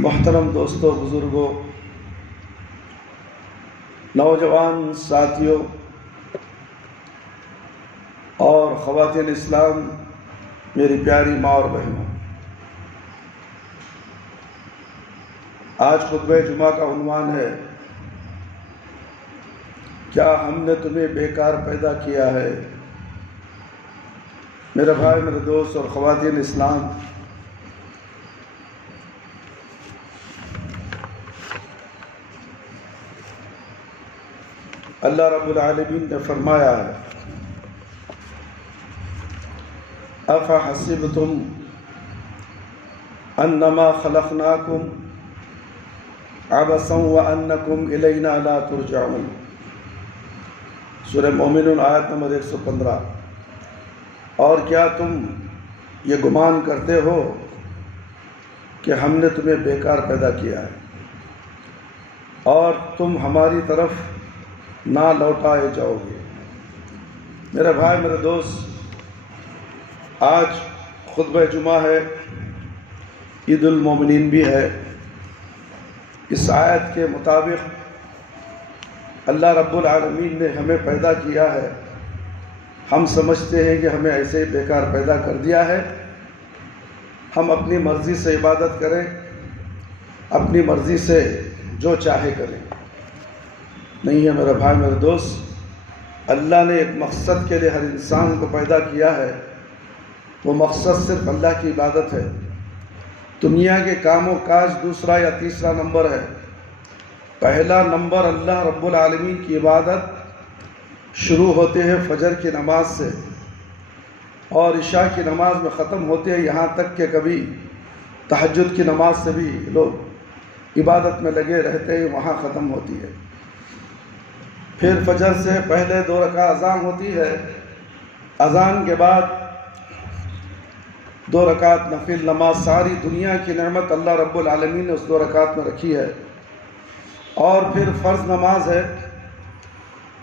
محترم دوستوں، بزرگوں، نوجوان ساتھیوں اور خواتین اسلام، میری پیاری ماں اور بہنوں، آج خطبہ جمعہ کا عنوان ہے، کیا ہم نے تمہیں بیکار پیدا کیا ہے؟ میرے بھائی، میرے دوست اور خواتین اسلام، اللہ رب العالمین نے فرمایا ہے، افحسبتم انما خلقناکم عبثا وانکم الینا لا ترجعون۔ سورہ مومنون آیت نمبر 115۔ اور کیا تم یہ گمان کرتے ہو کہ ہم نے تمہیں بیکار پیدا کیا ہے اور تم ہماری طرف نہ لوٹائے جاؤ گے؟ میرے بھائی، میرے دوست، آج خطبہ جمعہ ہے، عید المومنین بھی ہے۔ اس آیت کے مطابق اللہ رب العالمین نے ہمیں پیدا کیا ہے۔ ہم سمجھتے ہیں کہ ہمیں ایسے ہی بیکار پیدا کر دیا ہے، ہم اپنی مرضی سے عبادت کریں، اپنی مرضی سے جو چاہے کریں۔ نہیں ہے میرے بھائی، میرے دوست، اللہ نے ایک مقصد کے لیے ہر انسان کو پیدا کیا ہے۔ وہ مقصد صرف اللہ کی عبادت ہے۔ دنیا کے کام و کاج دوسرا یا تیسرا نمبر ہے۔ پہلا نمبر اللہ رب العالمین کی عبادت شروع ہوتے ہیں فجر کی نماز سے اور عشاء کی نماز میں ختم ہوتے ہیں، یہاں تک کہ کبھی تہجد کی نماز سے بھی لوگ عبادت میں لگے رہتے ہیں، وہاں ختم ہوتی ہے۔ پھر فجر سے پہلے 2 رکعت اذان ہوتی ہے، اذان کے بعد 2 رکعت نفل نماز۔ ساری دنیا کی نعمت اللہ رب العالمین نے اس 2 رکعت میں رکھی ہے۔ اور پھر فرض نماز ہے،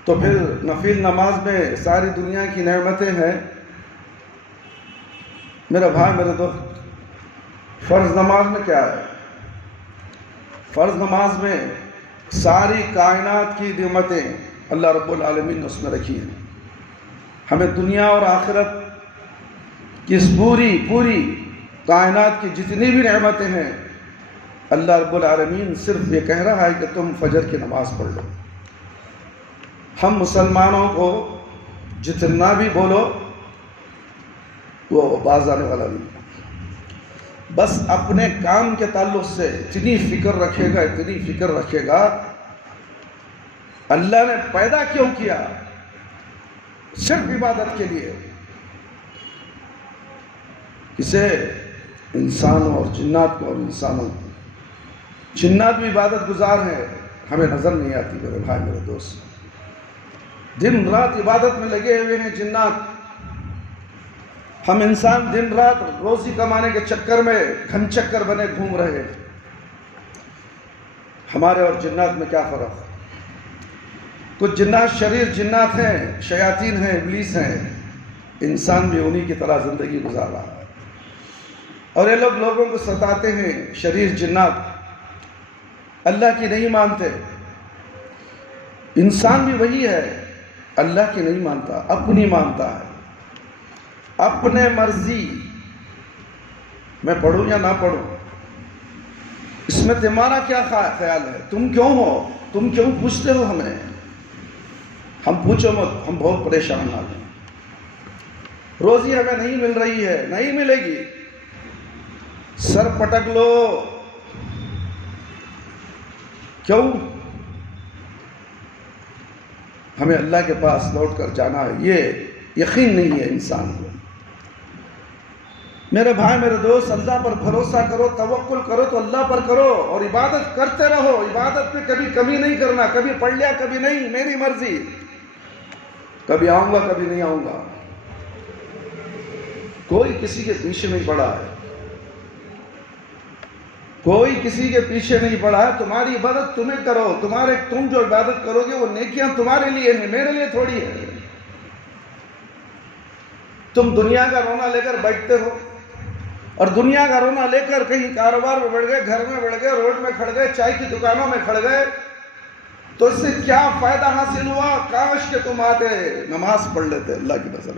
تو پھر نفل نماز میں ساری دنیا کی نعمتیں ہیں۔ میرے بھائی، میرے دوست، فرض نماز میں کیا ہے؟ فرض نماز میں ساری کائنات کی نعمتیں اللہ رب العالمین نے اس میں رکھی ہیں۔ ہمیں دنیا اور آخرت کی اس پوری کائنات کی جتنی بھی نعمتیں ہیں، اللہ رب العالمین صرف یہ کہہ رہا ہے کہ تم فجر کی نماز پڑھ لو۔ ہم مسلمانوں کو جتنا بھی بولو وہ باز آنے والا نہیں، بس اپنے کام کے تعلق سے اتنی فکر رکھے گا اللہ نے پیدا کیوں کیا؟ صرف عبادت کے لیے۔ اسے انسانوں اور جنات کو، اور انسانوں جنات بھی عبادت گزار ہیں، ہمیں نظر نہیں آتی میرے بھائی، میرے دوست۔ دن رات عبادت میں لگے ہوئے ہیں جنات، ہم انسان دن رات روزی کمانے کے چکر میں گھن چکر بنے گھوم رہے ہیں۔ ہمارے اور جنات میں کیا فرق؟ کچھ جنات شریر جنات ہیں، شیاطین ہیں، ابلیس ہیں، انسان بھی انہی کی طرح زندگی گزار رہا ہے۔ اور یہ لوگ لوگوں کو ستاتے ہیں، شریر جنات اللہ کی نہیں مانتے۔ انسان بھی وہی ہے، اللہ کی نہیں مانتا، اپنی مانتا ہے، اپنے مرضی میں پڑھوں یا نہ پڑھوں، اس میں تمہارا کیا خیال ہے؟ تم کیوں ہو؟ تم کیوں پوچھتے ہو ہمیں؟ ہم پوچھو مت، ہم بہت پریشان حال ہیں۔ روزی ہمیں نہیں مل رہی ہے، نہیں ملے گی، سر پٹک لو۔ کیوں؟ ہمیں اللہ کے پاس لوٹ کر جانا ہے، یہ یقین نہیں ہے انسان کو۔ میرے بھائی، میرے دوست، اللہ پر بھروسہ کرو، توکل کرو تو اللہ پر کرو، اور عبادت کرتے رہو۔ عبادت میں کبھی کمی نہیں کرنا، کبھی پڑھ لیا کبھی نہیں، میری مرضی، کبھی آؤں گا کبھی نہیں آؤں گا۔ کوئی کسی کے پیچھے نہیں پڑا ہے، کوئی کسی کے پیچھے نہیں پڑا ہے۔ تمہاری عبادت تمہیں کرو، تم جو عبادت کرو گے وہ نیکیاں تمہارے لیے ہیں، میرے لیے تھوڑی ہے۔ تم دنیا کا رونا لے کر بیٹھتے ہو، اور دنیا کا رونا لے کر کہیں کاروبار میں بڑھ گئے، گھر میں بڑھ گئے، روڈ میں کھڑ گئے، چائے کی دکانوں میں کھڑ گئے، تو اس سے کیا فائدہ حاصل ہوا؟ کاش کہ تم آتے نماز پڑھ لیتے اللہ کی نظر۔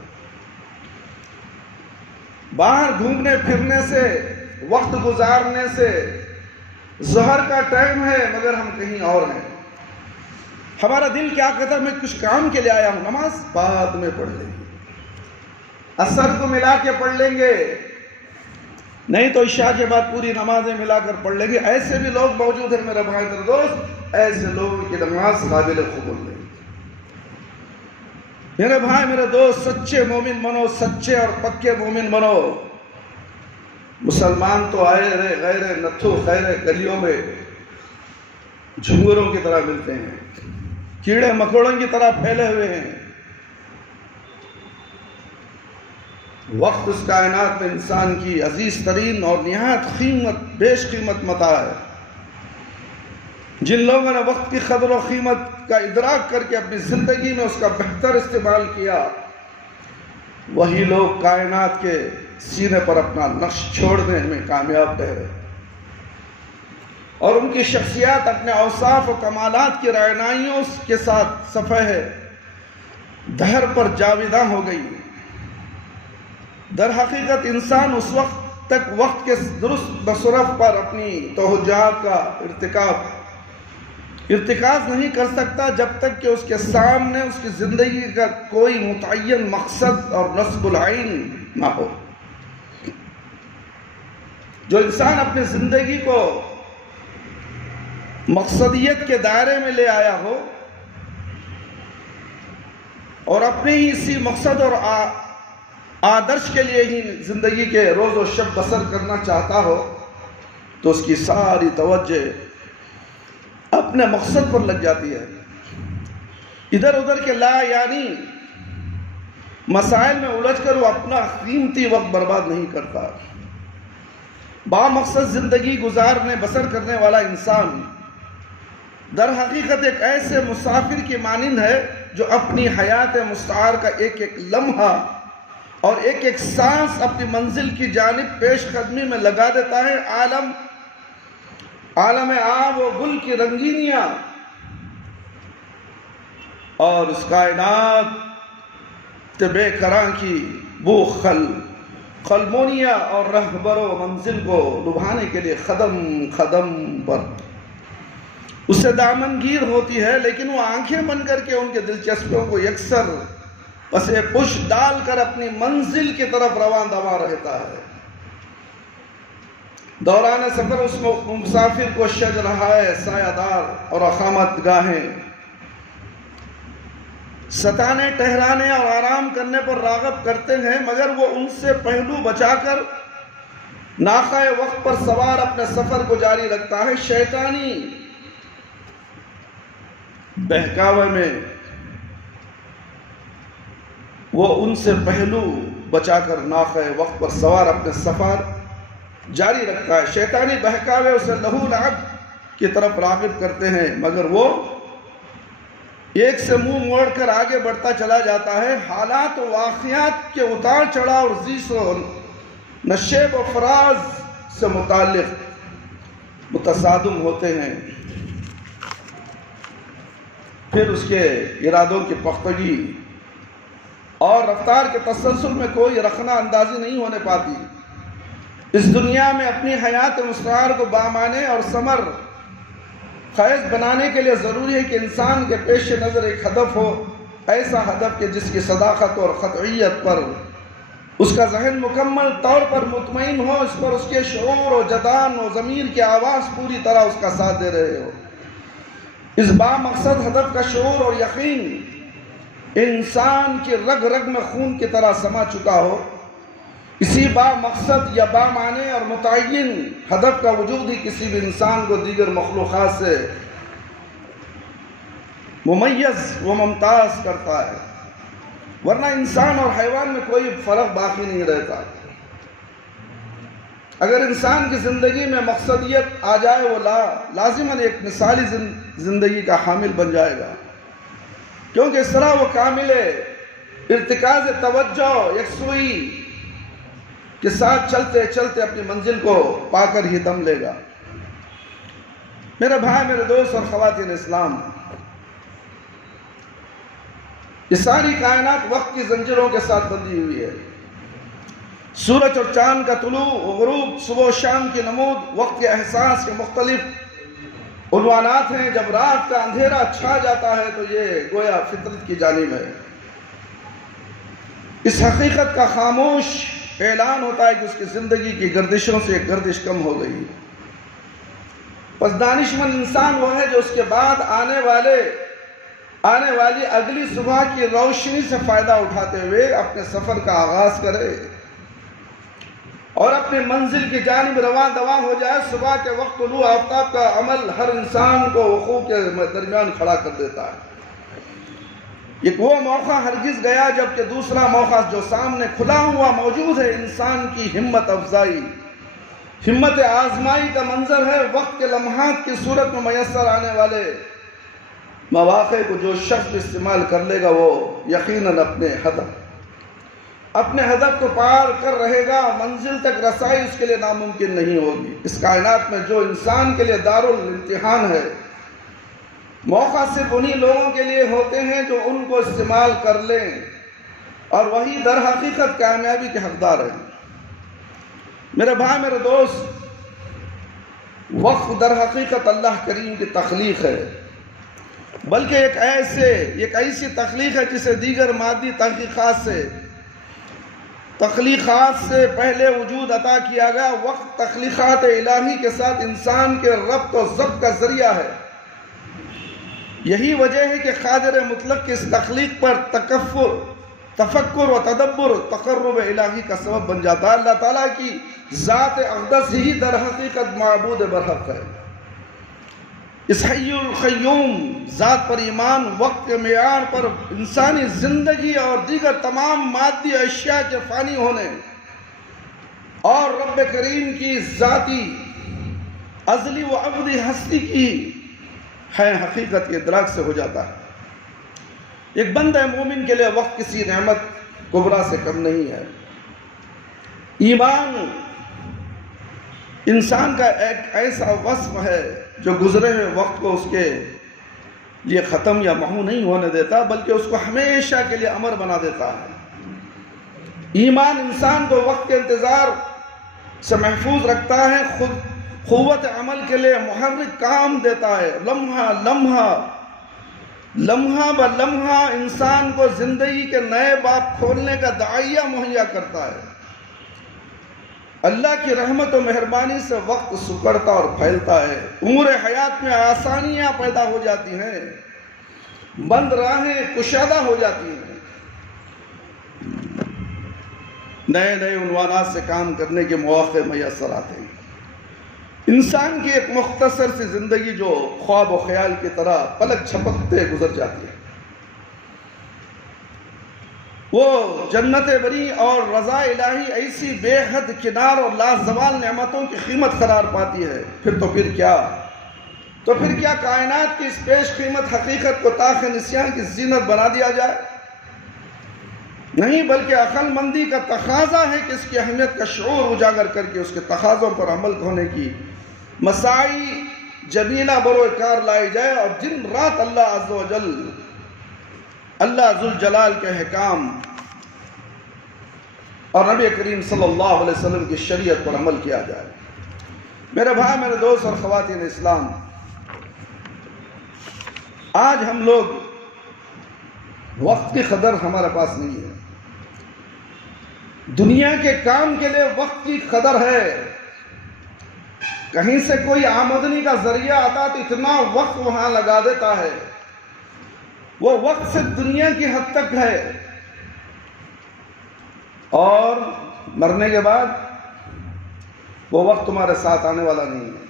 باہر گھومنے پھرنے سے، وقت گزارنے سے، ظہر کا ٹائم ہے مگر ہم کہیں اور ہیں۔ ہمارا دل کیا کہتا ہے میں کچھ کام کے لیے آیا ہوں، نماز بعد میں پڑھ لیں گے، عصر کو ملا کے پڑھ لیں گے، نہیں تو عشاء کے بعد پوری نمازیں ملا کر پڑھ لیں گے۔ ایسے بھی لوگ موجود ہیں میرے بھائی میرے دوست، ایسے لوگوں کی نماز قابل قبول نہیں۔ میرے بھائی میرے دوست، سچے مومن بنو، سچے اور پکے مومن بنو۔ مسلمان تو آئے رہے غیر نتھو خیر گلیوں میں جھنگوروں کی طرح ملتے ہیں، کیڑے مکوڑوں کی طرح پھیلے ہوئے ہیں۔ وقت اس کائنات میں انسان کی عزیز ترین اور نہایت بیش قیمت متاع ہے۔ جن لوگوں نے وقت کی قدر و قیمت کا ادراک کر کے اپنی زندگی میں اس کا بہتر استعمال کیا، وہی لوگ کائنات کے سینے پر اپنا نقش چھوڑنے میں کامیاب ٹھہرے، اور ان کی شخصیات اپنے اوصاف و کمالات کی رعنائیوں کے ساتھ صفحہ دہر پر جاویداں ہو گئی۔ در حقیقت انسان اس وقت تک وقت کے درست بصرف پر اپنی توجہات کا ارتکاز نہیں کر سکتا جب تک کہ اس کے سامنے اس کی زندگی کا کوئی متعین مقصد اور نصب العین نہ ہو۔ جو انسان اپنی زندگی کو مقصدیت کے دائرے میں لے آیا ہو اور اپنے ہی اسی مقصد اور آدرش کے لیے ہی زندگی کے روز و شب بسر کرنا چاہتا ہو، تو اس کی ساری توجہ اپنے مقصد پر لگ جاتی ہے، ادھر ادھر کے لا یعنی مسائل میں الجھ کر وہ اپنا قیمتی وقت برباد نہیں کرتا۔ با مقصد زندگی گزارنے بسر کرنے والا انسان در حقیقت ایک ایسے مسافر کی مانند ہے جو اپنی حیات مستعار کا ایک ایک لمحہ اور ایک ایک سانس اپنی منزل کی جانب پیش قدمی میں لگا دیتا ہے۔ عالم آب و گل کی رنگینیاں اور اس کائنات بے کراں کی بو خلمونیا اور رہبر و منزل کو لبھانے کے لیے قدم قدم پر اس سے دامنگیر ہوتی ہے، لیکن وہ آنکھیں بن کر کے ان کے دلچسپیوں کو یکسر پس پش ڈال کر اپنی منزل کی طرف رواں دواں رہتا ہے۔ دوران سفر اس مسافر کو شجرہائے سایہ دار اور اقامت گاہیں ستانے، ٹہرانے اور آرام کرنے پر راغب کرتے ہیں، مگر وہ ان سے پہلو بچا کر ناقہ وقت پر سوار اپنے سفر کو جاری رکھتا ہے۔ شیطانی بہکاوے میں وہ ان سے پہلو بچا کر ناقہ وقت پر سوار اپنے سفر جاری رکھتا ہے۔ شیطانی بہکاوے اسے لہو لعب کی طرف راغب کرتے ہیں، مگر وہ ایک سے منہ موڑ کر آگے بڑھتا چلا جاتا ہے۔ حالات و واقعات کے اتار چڑھاؤ اور زیس و نشیب و فراز سے متعلق متصادم ہوتے ہیں، پھر اس کے ارادوں کی پختگی اور رفتار کے تسلسل میں کوئی رخنہ اندازی نہیں ہونے پاتی۔ اس دنیا میں اپنی حیات مستعار کو بامعنی اور ثمر خیز بنانے کے لیے ضروری ہے کہ انسان کے پیش نظر ایک ہدف ہو، ایسا ہدف کہ جس کی صداقت اور قطعیت پر اس کا ذہن مکمل طور پر مطمئن ہو، اس پر اس کے شعور و جدان و ضمیر کی آواز پوری طرح اس کا ساتھ دے رہے ہو۔ اس با مقصد ہدف کا شعور اور یقین انسان کی رگ رگ میں خون کی طرح سما چکا ہو۔ اسی با مقصد یا با معنی اور متعین ہدف کا وجود ہی کسی بھی انسان کو دیگر مخلوقات سے ممیز و ممتاز کرتا ہے، ورنہ انسان اور حیوان میں کوئی فرق باقی نہیں رہتا۔ اگر انسان کی زندگی میں مقصدیت آ جائے وہ لازماً ایک مثالی زندگی کا حامل بن جائے گا، کیونکہ اس طرح وہ کامل ارتکاز توجہ، یکسوئی کہ ساتھ چلتے چلتے اپنی منزل کو پا کر ہی دم لے گا۔ میرے بھائی، میرے دوست اور خواتین اسلام، یہ ساری کائنات وقت کی زنجیروں کے ساتھ بندھی ہوئی ہے۔ سورج اور چاند کا طلوع و غروب، صبح و شام کی نمود، وقت کے احساس کے مختلف عنوانات ہیں۔ جب رات کا اندھیرا چھا جاتا ہے تو یہ گویا فطرت کی جانب ہے۔ اس حقیقت کا خاموش اعلان ہوتا ہے کہ اس کی زندگی کی گردشوں سے ایک گردش کم ہو گئی۔ پس دانشمند انسان وہ ہے جو اس کے بعد آنے والی اگلی صبح کی روشنی سے فائدہ اٹھاتے ہوئے اپنے سفر کا آغاز کرے اور اپنے منزل کی جانب رواں دواں ہو جائے۔ صبح کے وقت طلوع آفتاب کا عمل ہر انسان کو وقوع کے درمیان کھڑا کر دیتا ہے۔ ایک وہ موقع ہرگز گیا جبکہ دوسرا موقع جو سامنے کھلا ہوا موجود ہے، انسان کی ہمت افزائی، ہمت آزمائی کا منظر ہے۔ وقت کے لمحات کی صورت میں میسر آنے والے مواقع کو جو شخص استعمال کر لے گا وہ یقیناً اپنے ہدف کو پار کر رہے گا۔ منزل تک رسائی اس کے لیے ناممکن نہیں ہوگی۔ اس کائنات میں جو انسان کے لیے دارالامتحان ہے، موقع صرف انہی لوگوں کے لیے ہوتے ہیں جو ان کو استعمال کر لیں، اور وہی در حقیقت کامیابی کے حقدار ہیں۔ میرے بھائی، میرے دوست، وقت در حقیقت اللہ کریم کی تخلیق ہے، بلکہ ایک ایسی تخلیق ہے جسے دیگر مادی تخلیقات سے پہلے وجود عطا کیا گیا۔ وقت تخلیقات الہی کے ساتھ انسان کے ربط و ضبط کا ذریعہ ہے۔ یہی وجہ ہے کہ قادر مطلق کی اس تخلیق پر تفکر و تدبر تقرب الہی کا سبب بن جاتا ہے۔ اللہ تعالیٰ کی ذات اقدس ہی در حقیقت معبود برحق ہے۔ اس حی القیوم ذات پر ایمان وقت کے معیار پر انسانی زندگی اور دیگر تمام مادی اشیاء کے فانی ہونے اور رب کریم کی ذاتی ازلی و ابدی ہستی کی ہے حقیقت کے ادراک سے ہو جاتا ہے۔ ایک بندہ مومن کے لیے وقت کسی نعمت کبریٰ سے کم نہیں ہے۔ ایمان انسان کا ایک ایسا وصف ہے جو گزرے ہوئے وقت کو اس کے لیے ختم یا محو نہیں ہونے دیتا، بلکہ اس کو ہمیشہ کے لیے امر بنا دیتا ہے۔ ایمان انسان کو وقت کے انتظار سے محفوظ رکھتا ہے، خود قوت عمل کے لیے محرک کام دیتا ہے۔ لمحہ بلمحہ انسان کو زندگی کے نئے باب کھولنے کا داعیہ مہیا کرتا ہے۔ اللہ کی رحمت و مہربانی سے وقت سکڑتا اور پھیلتا ہے، امور حیات میں آسانیاں پیدا ہو جاتی ہیں، بند راہیں کشادہ ہو جاتی ہیں، نئے نئے عنوانات سے کام کرنے کے مواقع میسر آتے ہیں۔ انسان کی ایک مختصر سی زندگی جو خواب و خیال کی طرح پلک جھپکتے گزر جاتی ہے، وہ جنت بری اور رضا الہی ایسی بے حد کنار اور لازوال نعمتوں کی قیمت قرار پاتی ہے۔ پھر کیا کائنات کی اس پیش قیمت حقیقت کو طاق نسیان کی زینت بنا دیا جائے؟ نہیں، بلکہ عقل مندی کا تقاضا ہے کہ اس کی اہمیت کا شعور اجاگر کر کے اس کے تقاضوں پر عمل ہونے کی مساعی جمیلہ بروئے کار لائی جائے، اور دن رات اللہ عز و جل، اللہ ذوالجلال کے حکام اور نبی کریم صلی اللہ علیہ وسلم کی شریعت پر عمل کیا جائے۔ میرے بھائی، میرے دوست اور خواتین اسلام، آج ہم لوگ وقت کی قدر ہمارے پاس نہیں ہے۔ دنیا کے کام کے لیے وقت کی قدر ہے، کہیں سے کوئی آمدنی کا ذریعہ آتا تو اتنا وقت وہاں لگا دیتا ہے، وہ وقت صرف دنیا کی حد تک ہے، اور مرنے کے بعد وہ وقت تمہارے ساتھ آنے والا نہیں ہے۔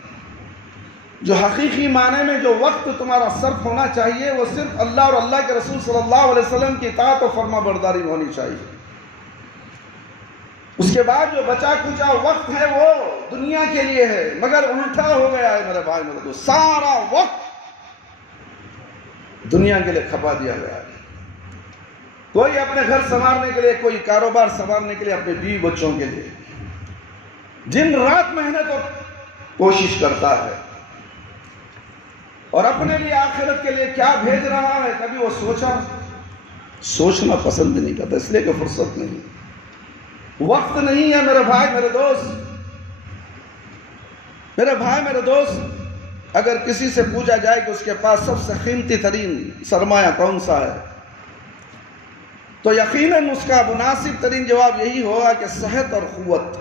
جو حقیقی معنی میں جو وقت تمہارا صرف ہونا چاہیے وہ صرف اللہ اور اللہ کے رسول صلی اللہ علیہ وسلم کی اطاعت و فرما برداری میں ہونی چاہیے۔ اس کے بعد جو بچا کچا وقت ہے وہ دنیا کے لیے ہے، مگر الٹا ہو گیا ہے میرے بھائی میرے دوست، سارا وقت دنیا کے لیے کھپا دیا گیا ہے۔ کوئی اپنے گھر سنوارنے کے لیے، کوئی کاروبار سنوارنے کے لیے، اپنے بیوی بچوں کے لیے، دن رات محنت اور کوشش کرتا ہے، اور اپنے لیے آخرت کے لیے کیا بھیج رہا ہے کبھی وہ سوچنا پسند نہیں کرتا، اس لیے کہ فرصت نہیں، وقت نہیں ہے۔ میرے بھائی میرے دوست، اگر کسی سے پوچھا جائے کہ اس کے پاس سب سے قیمتی ترین سرمایہ کون سا ہے، تو یقیناً اس کا مناسب ترین جواب یہی ہوگا کہ صحت اور قوت۔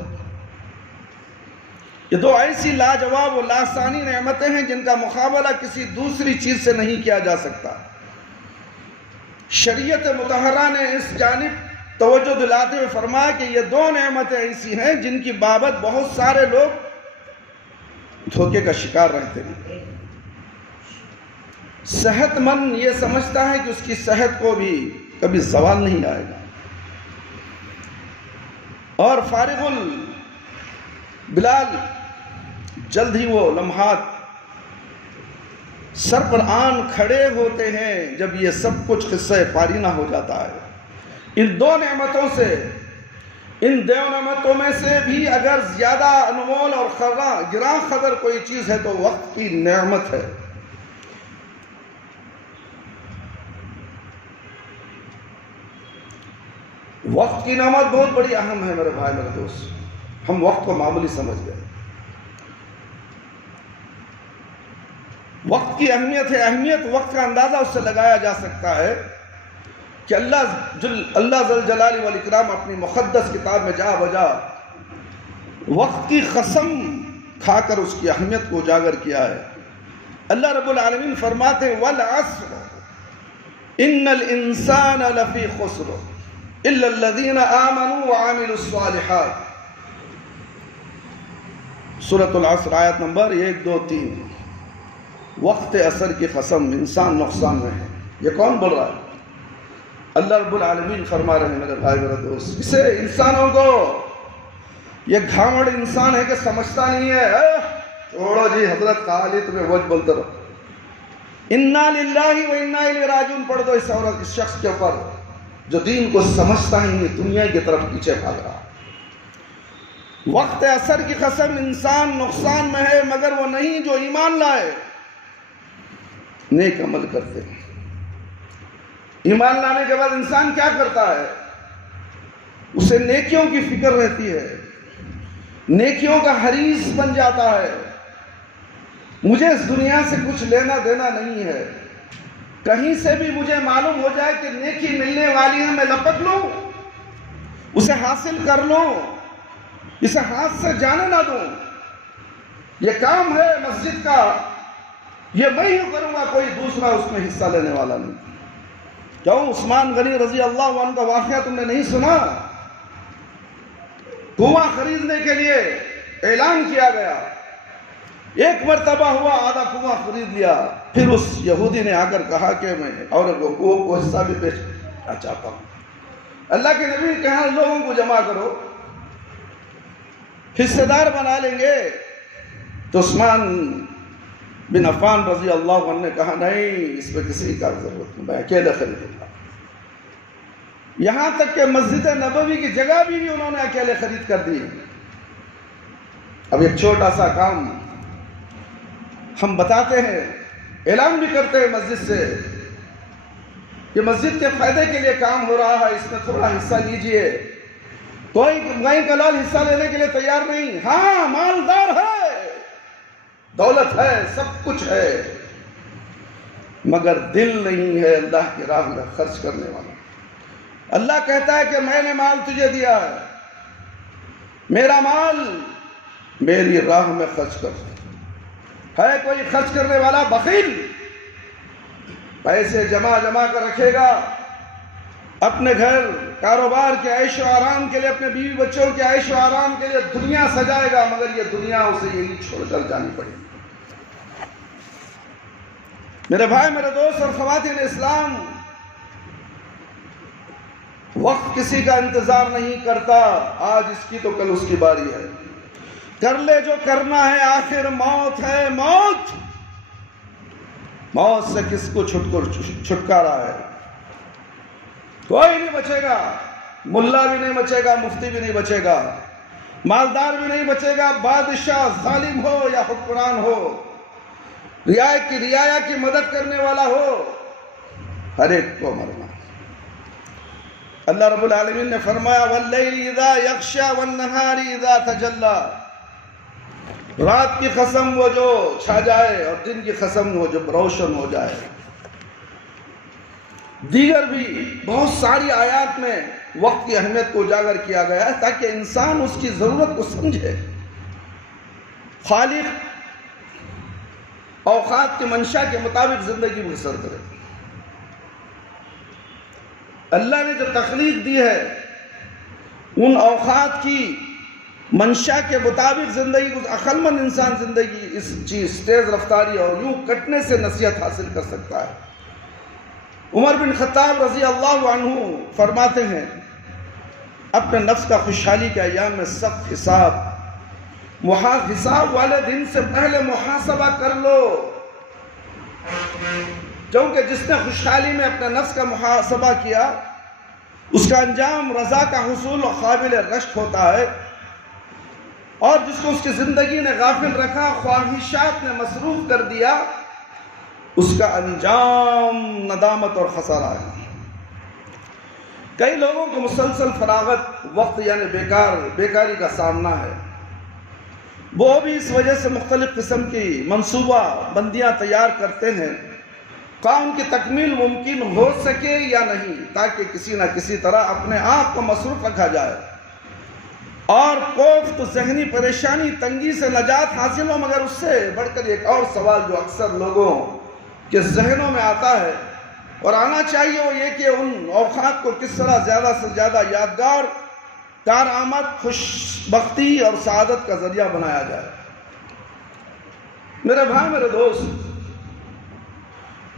یہ دو ایسی لاجواب و لاسانی نعمتیں ہیں جن کا مقابلہ کسی دوسری چیز سے نہیں کیا جا سکتا۔ شریعت مطہرہ نے اس جانب توجہ دلاتے ہوئے فرمایا کہ یہ دو نعمتیں ایسی ہیں جن کی بابت بہت سارے لوگ دھوکے کا شکار رہتے ہیں۔ صحت مند یہ سمجھتا ہے کہ اس کی صحت کو بھی کبھی زوال نہیں آئے گا، اور فارغ البلال جلد ہی وہ لمحات سر پر آن کھڑے ہوتے ہیں جب یہ سب کچھ قصہ پارینہ ہو جاتا ہے۔ ان دو نعمتوں میں سے بھی اگر زیادہ انمول اور گراں قدر کوئی چیز ہے تو وقت کی نعمت ہے۔ وقت کی نعمت بہت بڑی اہم ہے میرے بھائی میرے دوست، ہم وقت کو معمولی سمجھ گئے۔ وقت کی اہمیت وقت کا اندازہ اس سے لگایا جا سکتا ہے کہ اللہ ذل جلال والاکرام اپنی مقدس کتاب میں جا بجا وقت کی قسم کھا کر اس کی اہمیت کو اجاگر کیا ہے۔ اللہ رب العالمین فرماتے ہیں وَالْعَصْرِ إِنَّ الْإِنسَانَ لَفِي خُسْرٍ إِلَّا الَّذِينَ آمَنُوا وَعَمِلُوا الصَّالِحَاتِ۔ سورۃ العصر آیت نمبر 1 2 3۔ وقت عصر کی قسم، انسان نقصان میں ہے۔ یہ کون بول رہا ہے؟ اللہ رب العالمین فرما رہے ہیں میرے بھائی میرے دوست، اسے انسانوں کو، یہ گھامڑ انسان ہے کہ سمجھتا نہیں ہے، چھوڑو جی حضرت کا حالی تمہیں وجہ بولتے رہو، اِنَّا لِلَّهِ وَإِنَّا إِلَيْهِ رَاجِعُونَ پڑھ دو اس شخص کے اوپر جو دین کو سمجھتا ہی نہیں، دنیا کی طرف پیچھے بھاگ رہا۔ وقت عصر کی قسم، انسان نقصان میں ہے مگر وہ نہیں جو ایمان لائے، نیک عمل کرتے ہیں۔ ایمان لانے کے بعد انسان کیا کرتا ہے؟ اسے نیکیوں کی فکر رہتی ہے، نیکیوں کا حریص بن جاتا ہے۔ مجھے اس دنیا سے کچھ لینا دینا نہیں ہے، کہیں سے بھی مجھے معلوم ہو جائے کہ نیکی ملنے والی ہے، میں لپٹ لوں، اسے حاصل کر لوں، اسے ہاتھ سے جانے نہ دوں۔ یہ کام ہے مسجد کا، یہ میں ہی کروں گا، کوئی دوسرا اس میں حصہ لینے والا نہیں۔ کیوں؟ عثمان غنی رضی اللہ عنہ کا واقعہ تم نے نہیں سنا؟ کنواں خریدنے کے لیے اعلان کیا گیا، ایک مرتبہ ہوا آدھا کنواں خرید لیا، پھر اس یہودی نے آ کر کہا کہ میں اور کنویں کو حصہ بھی بیچنا چاہتا ہوں۔ اللہ کے نبی نے کہا لوگوں کو جمع کرو، حصے دار بنا لیں گے۔ تو عثمان بن عفان رضی اللہ عنہ نے کہا نہیں، اس پہ کسی کا ضرورت نہیں، میں اکیلے خریدوں گا۔ یہاں تک کہ مسجد نبوی کی جگہ بھی انہوں نے اکیلے خرید کر دی۔ اب ایک چھوٹا سا کام ہم بتاتے ہیں، اعلان بھی کرتے ہیں مسجد سے کہ مسجد کے فائدے کے لیے کام ہو رہا ہے، اس میں تھوڑا حصہ لیجئے۔ کوئی گائیں کلال حصہ لینے کے لیے تیار نہیں، ہاں مالدار ہے، دولت ہے، سب کچھ ہے، مگر دل نہیں ہے اللہ کی راہ میں خرچ کرنے والا۔ اللہ کہتا ہے کہ میں نے مال تجھے دیا ہے، میرا مال میری راہ میں خرچ کر۔ ہے کوئی خرچ کرنے والا بخیل؟ پیسے جمع کر رکھے گا، اپنے گھر کاروبار کے عیش و آرام کے لیے، اپنے بیوی بچوں کے عیش و آرام کے لیے دنیا سجائے گا، مگر یہ دنیا اسے یہی چھوڑ کر جانی پڑے گی۔ میرے بھائی میرے دوست اور خواتین اسلام، وقت کسی کا انتظار نہیں کرتا، آج اس کی تو کل اس کی باری ہے، کر لے جو کرنا ہے، آخر موت ہے۔ موت سے کس کو چھٹکارا ہے؟ کوئی نہیں بچے گا، ملا بھی نہیں بچے گا، مفتی بھی نہیں بچے گا۔ مالدار بھی نہیں بچے گا، بادشاہ ظالم ہو یا حکمران ہو، رعایا کی مدد کرنے والا ہو، ہر ایک کو مرنا۔ اللہ رب العالمین نے فرمایا وَاللَّيْلِ إِذَا يَغْشَى وَالنَّهَارِ إِذَا تَجَلَّى، رات کی قسم وہ جو چھا جائے اور دن کی قسم وہ جو روشن ہو جائے۔ دیگر بھی بہت ساری آیات میں وقت کی اہمیت کو اجاگر کیا گیا ہے تاکہ انسان اس کی ضرورت کو سمجھے، خالق اوقات کے منشا کے مطابق زندگی بسر کرے۔ اللہ نے جو تخلیق دی ہے ان اوقات کی منشا کے مطابق زندگی کو عقل مند انسان زندگی اس چیز تیز رفتاری اور یوں کٹنے سے نصیحت حاصل کر سکتا ہے۔ عمر بن خطاب رضی اللہ عنہ فرماتے ہیں اپنے نفس کا خوشحالی کے ایام میں سخت حساب والے دن سے پہلے محاسبہ کر لو، کیونکہ جس نے خوشحالی میں اپنے نفس کا محاسبہ کیا اس کا انجام رضا کا حصول و قابل رشک ہوتا ہے، اور جس کو اس کی زندگی نے غافل رکھا، خواہشات نے مصروف کر دیا، اس کا انجام ندامت اور خسارہ ہے۔ کئی لوگوں کو مسلسل فراغت وقت یعنی بیکاری کا سامنا ہے، وہ بھی اس وجہ سے مختلف قسم کی منصوبہ بندیاں تیار کرتے ہیں کہ ان کی تکمیل ممکن ہو سکے یا نہیں، تاکہ کسی نہ کسی طرح اپنے آپ کو مصروف رکھا جائے اور کوفت ذہنی پریشانی تنگی سے نجات حاصل ہو۔ مگر اس سے بڑھ کر ایک اور سوال جو اکثر لوگوں کے ذہنوں میں آتا ہے اور آنا چاہیے وہ یہ کہ ان اوقات کو کس طرح زیادہ سے زیادہ یادگار، کارآمد، خوش بختی اور سعادت کا ذریعہ بنایا جائے۔ میرے بھائی، میرے دوست،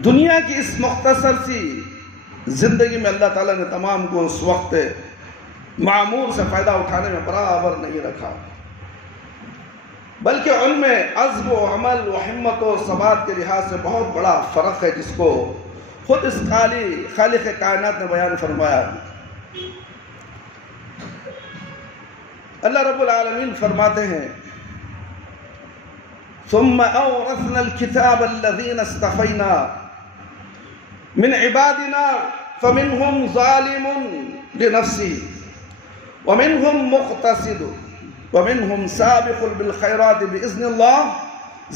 دنیا کی اس مختصر سی زندگی میں اللہ تعالیٰ نے تمام کو اس وقت معمور سے فائدہ اٹھانے میں برابر نہیں رکھا، بلکہ ان میں عزم و عمل و ہمت و ثبات کے لحاظ سے بہت بڑا فرق ہے، جس کو خود اس خالق کائنات نے بیان فرمایا۔ اللہ رب العالمین فرماتے ہیں ثم اورثنا الكتاب الذين اصطفينا من عبادنا فمنهم ظالم لنفسه ومنهم مقتصد ومنهم سابق بالخيرات بإذن الله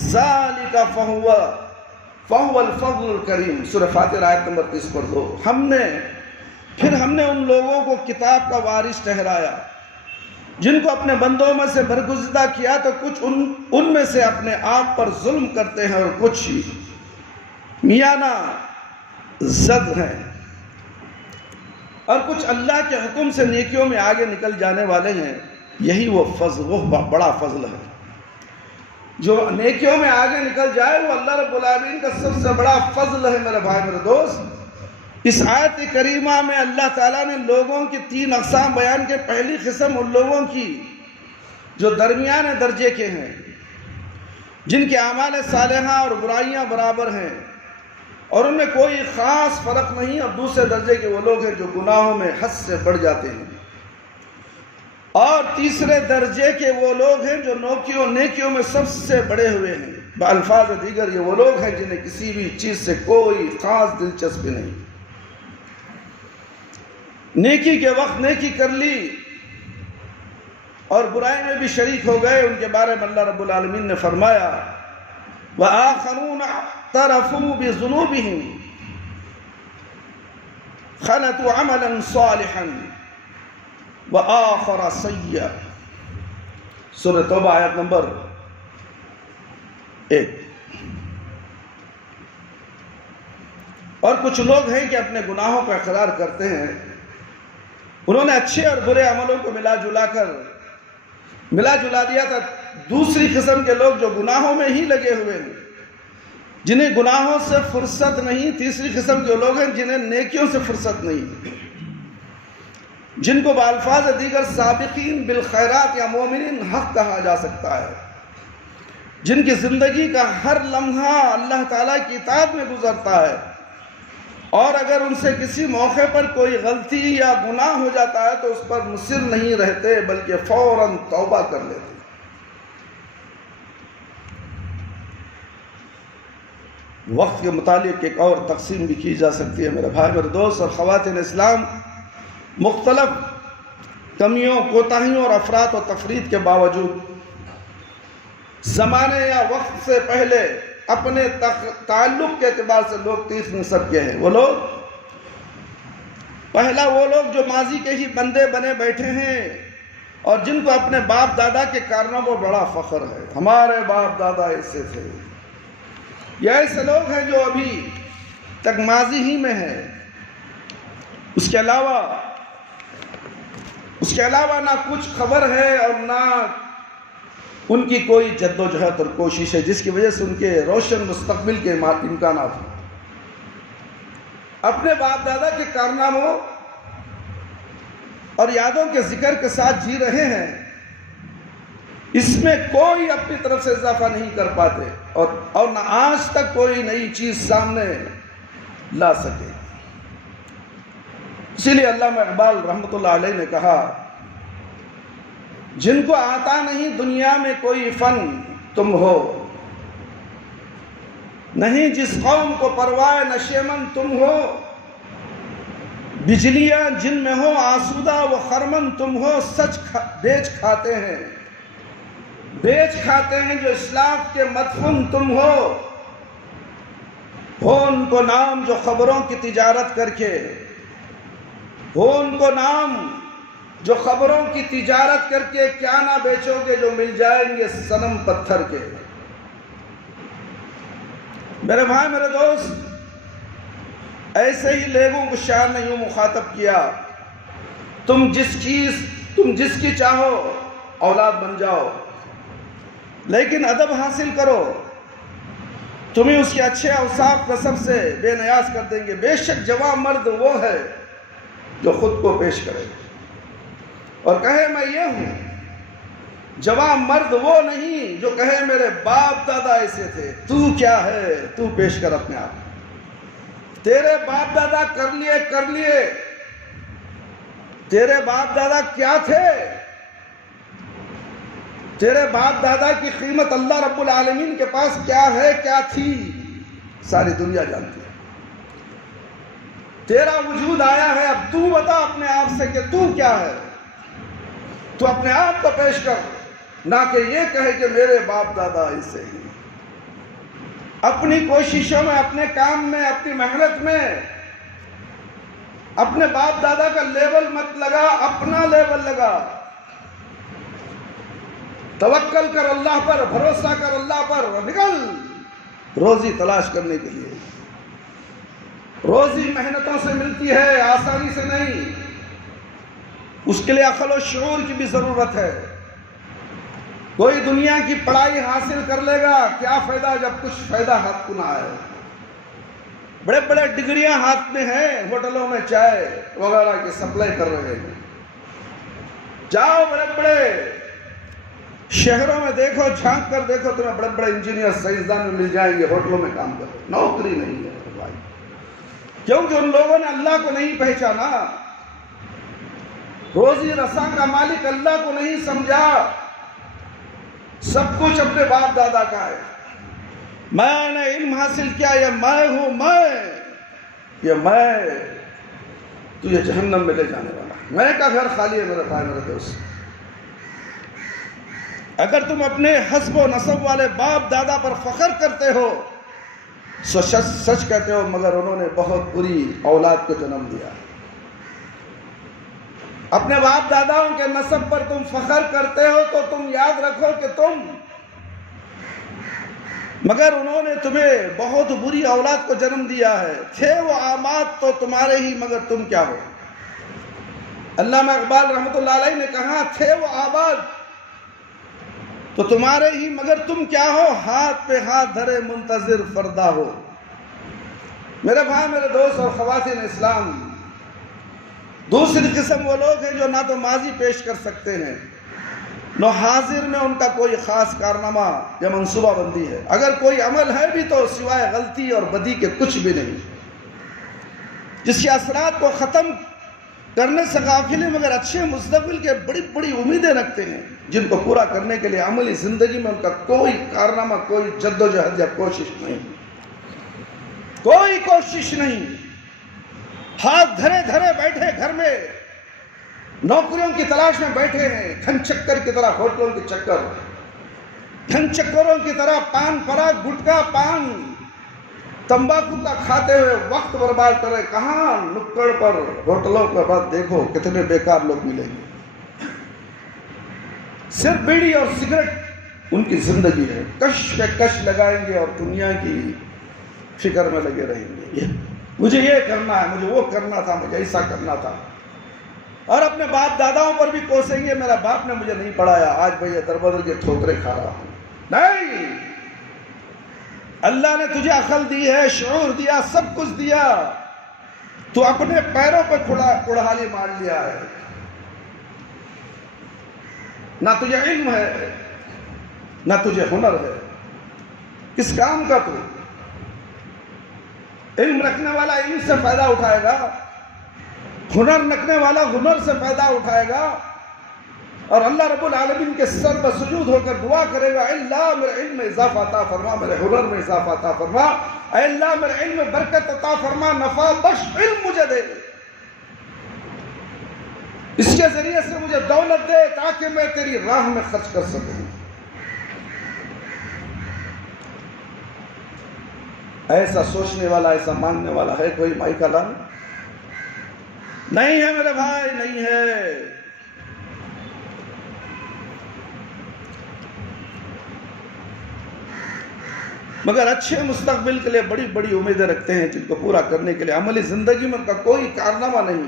ذلك فهو الفضل الكريم۔ سورہ فاتر آیت نمبر 30 پر 2۔ پھر ہم نے ان لوگوں کو کتاب کا وارث ٹھہرایا جن کو اپنے بندوں میں سے برگزیدہ کیا، تو کچھ ان میں سے اپنے آپ پر ظلم کرتے ہیں اور کچھ میانہ زد ہیں، اور کچھ اللہ کے حکم سے نیکیوں میں آگے نکل جانے والے ہیں۔ یہی وہ بڑا فضل ہے، جو نیکیوں میں آگے نکل جائے وہ اللہ رب العالمین کا سب سے بڑا فضل ہے۔ میرے بھائی، میرے دوست، اس آیت کریمہ میں اللہ تعالیٰ نے لوگوں کی 3 اقسام بیان کے۔ پہلی قسم ان لوگوں کی جو درمیانے درجے کے ہیں، جن کے اعمال صالحہ اور برائیاں برابر ہیں اور ان میں کوئی خاص فرق نہیں، اور دوسرے درجے کے وہ لوگ ہیں جو گناہوں میں حد سے بڑھ جاتے ہیں، اور تیسرے درجے کے وہ لوگ ہیں جو نیکیوں میں سب سے بڑے ہوئے ہیں۔ بالفاظ دیگر یہ وہ لوگ ہیں جنہیں کسی بھی چیز سے کوئی خاص دلچسپی نہیں، نیکی کے وقت نیکی کر لی اور برائی میں بھی شریک ہو گئے۔ ان کے بارے میں اللہ رب العالمین نے فرمایا وَآخَرُونَ اعْتَرَفُوا بِذُنُوبِهِمْ خَلَطُوا عَمَلًا صَالِحًا وَآخَرَ سَيِّئًا۔ سورہ توبہ آیت نمبر 1۔ اور کچھ لوگ ہیں کہ اپنے گناہوں کا اقرار کرتے ہیں، انہوں نے اچھے اور برے عملوں کو ملا جلا دیا تھا۔ دوسری قسم کے لوگ جو گناہوں میں ہی لگے ہوئے ہیں، جنہیں گناہوں سے فرصت نہیں۔ تیسری قسم کے لوگ ہیں جنہیں نیکیوں سے فرصت نہیں، جن کو بالفاظ دیگر سابقین بالخیرات یا مومنین حق کہا جا سکتا ہے، جن کی زندگی کا ہر لمحہ اللہ تعالیٰ کی اطاعت میں گزرتا ہے اور اگر ان سے کسی موقع پر کوئی غلطی یا گناہ ہو جاتا ہے تو اس پر مصر نہیں رہتے بلکہ فوراً توبہ کر لیتے۔ وقت کے متعلق ایک اور تقسیم بھی کی جا سکتی ہے میرے بھائی، میرے دوست اور خواتین اسلام، مختلف کمیوں، کوتاہیوں اور افراط و تفرید کے باوجود زمانے یا وقت سے پہلے اپنے تعلق کے اعتبار سے لوگ 30 نسب کے ہیں۔ وہ لوگ، پہلا وہ لوگ جو ماضی کے ہی بندے بنے بیٹھے ہیں اور جن کو اپنے باپ دادا کے کارناموں پر بڑا فخر ہے، ہمارے باپ دادا ایسے تھے۔ یہ ایسے لوگ ہیں جو ابھی تک ماضی ہی میں ہیں، اس کے علاوہ نہ کچھ خبر ہے اور نہ ان کی کوئی جد و جہد اور کوشش ہے جس کی وجہ سے ان کے روشن مستقبل کے امکانات ہیں۔ اپنے باپ دادا کے کارناموں اور یادوں کے ذکر کے ساتھ جی رہے ہیں، اس میں کوئی اپنی طرف سے اضافہ نہیں کر پاتے اور نہ آج تک کوئی نئی چیز سامنے لا سکے۔ اسی لیے علامہ اقبال رحمۃ اللہ علیہ نے کہا، جن کو آتا نہیں دنیا میں کوئی فن تم ہو، نہیں جس قوم کو پرواہ نشیمن تم ہو، بجلیاں جن میں ہو آسودہ و خرمن تم ہو، سچ بیچ کھاتے ہیں جو اسلاف کے مدفن تم ہو ان کو نام جو خبروں کی تجارت کر کے، ہو ان کو نام جو خبروں کی تجارت کر کے، کیا نہ بیچو گے جو مل جائیں گے صنم پتھر کے۔ میرے بھائی، میرے دوست، ایسے ہی لیگوں کو شاعر نے یوں مخاطب کیا، تم جس کی چاہو اولاد بن جاؤ، لیکن ادب حاصل کرو، تمہیں اس کے اچھے اوصاف نسب سے بے نیاز کر دیں گے۔ بے شک جواں مرد وہ ہے جو خود کو پیش کرے اور کہے میں یہ ہوں، جواں مرد وہ نہیں جو کہے میرے باپ دادا ایسے تھے۔ تو کیا ہے؟ تو پیش کر اپنے آپ۔ تیرے باپ دادا کر لیے، تیرے باپ دادا کیا تھے؟ تیرے باپ دادا کی قیمت اللہ رب العالمین کے پاس کیا ہے، کیا تھی، ساری دنیا جانتی ہے۔ تیرا وجود آیا ہے، اب تو بتا اپنے آپ سے کہ تو کیا ہے۔ تو اپنے آپ کو پیش کر، نہ کہ یہ کہے کہ میرے باپ دادا ایسے ہی۔ اپنی کوششوں میں، اپنے کام میں، اپنی محنت میں اپنے باپ دادا کا لیول مت لگا، اپنا لیول لگا۔ توکل کر اللہ پر، بھروسہ کر اللہ پر، نکل روزی تلاش کرنے کے لیے۔ روزی محنتوں سے ملتی ہے، آسانی سے نہیں۔ اس کے لیے عقل و شعور کی بھی ضرورت ہے۔ کوئی دنیا کی پڑھائی حاصل کر لے گا، کیا فائدہ جب کچھ فائدہ ہاتھ کو نہ آئے۔ بڑے بڑے ڈگریاں ہاتھ میں ہیں، ہوٹلوں میں چائے وغیرہ کی سپلائی کر رہے ہیں۔ جاؤ بڑے بڑے شہروں میں دیکھو، جھانک کر دیکھو، تمہیں بڑے بڑے انجینئر سائنسدان مل جائیں گے، ہوٹلوں میں کام کر رہے۔ نوکری نہیں ہے بھائی، کیونکہ ان لوگوں نے اللہ کو نہیں پہچانا، روزی رساں کا مالک اللہ کو نہیں سمجھا۔ سب کچھ اپنے باپ دادا کا ہے۔ میں نے علم حاصل کیا، یہ میں ہوں، تو یہ جہنم میں لے جانے والا۔ میں کا گھر خالی ہے میرے بھائی، میرے دوست۔ اگر تم اپنے حسب و نسب والے باپ دادا پر فخر کرتے ہو، سچ کہتے ہو، مگر انہوں نے بہت بری اولاد کو جنم دیا۔ اپنے باپ داداؤں کے نسب پر تم فخر کرتے ہو تو تم یاد رکھو کہ مگر انہوں نے تمہیں بہت بری اولاد کو جنم دیا ہے۔ تھے وہ آباد تو تمہارے ہی، مگر تم کیا ہو۔ علامہ اقبال رحمۃ اللہ علیہ نے کہا، تھے وہ آباد تو تمہارے ہی، مگر تم کیا ہو، ہاتھ پہ ہاتھ دھرے منتظر فردا ہو۔ میرے بھائی، میرے دوست اور خواتین اسلام، دوسری قسم وہ لوگ ہیں جو نہ تو ماضی پیش کر سکتے ہیں، نہ حاضر میں ان کا کوئی خاص کارنامہ یا منصوبہ بندی ہے۔ اگر کوئی عمل ہے بھی تو سوائے غلطی اور بدی کے کچھ بھی نہیں۔ جس کے اثرات کو ختم کرنے سے غافل ہیں، مگر اچھے مستقبل کے بڑی بڑی امیدیں رکھتے ہیں، جن کو پورا کرنے کے لیے عملی زندگی میں ان کا کوئی کارنامہ، کوئی جد و جہد یا کوشش نہیں، کوئی کوشش نہیں، ہاتھ دھرے دھرے بیٹھے گھر میں نوکریوں کی تلاش میں بیٹھے ہیں، کھن چکر کی طرح ہوٹلوں کے چکر، کھن چکروں کی طرح پان پراگ گٹکا پان تمباکو کا کھاتے ہوئے وقت برباد کر رہے۔ کہاں نکڑ پر ہوٹلوں پر بات دیکھو کتنے بیکار لوگ ملیں گے، صرف بیڑی اور سگریٹ ان کی زندگی ہے، کش پہ کش لگائیں گے اور دنیا کی فکر میں لگے رہیں گے، مجھے یہ کرنا ہے، مجھے وہ کرنا تھا، مجھے ایسا کرنا تھا، اور اپنے باپ داداؤں پر بھی کوسیں گے، میرا باپ نے مجھے نہیں پڑھایا، آج میں یہ در بدر کے ٹھوکریں کھا رہا ہوں۔ نہیں، اللہ نے تجھے عقل دی ہے، شعور دیا، سب کچھ دیا، تو اپنے پیروں پہ کڑھالی مار لیا ہے، نہ تجھے علم ہے نہ تجھے ہنر ہے، کس کام کا تو؟ علم رکھنے والا علم سے فائدہ اٹھائے گا، ہنر رکھنے والا ہنر سے فائدہ اٹھائے گا، اور اللہ رب العالمین کے سر پر سجود ہو کر دعا کرے گا، اے اللہ میرے علم میں اضافہ عطا فرما، میرے ہنر میں اضافہ عطا فرما، اے اللہ میرے علم میں برکت عطا فرما، نفع بخش علم مجھے دے، اس کے ذریعے سے مجھے دولت دے تاکہ میں تیری راہ میں خرچ کر سکوں۔ ایسا سوچنے والا، ایسا ماننے والا ہے کوئی مائی کا لال؟ نہیں ہے میرے بھائی، نہیں ہے۔ مگر اچھے مستقبل کے لیے بڑی بڑی امیدیں رکھتے ہیں، جن کو پورا کرنے کے لیے عملی زندگی میں ان کا کوئی کارنامہ نہیں،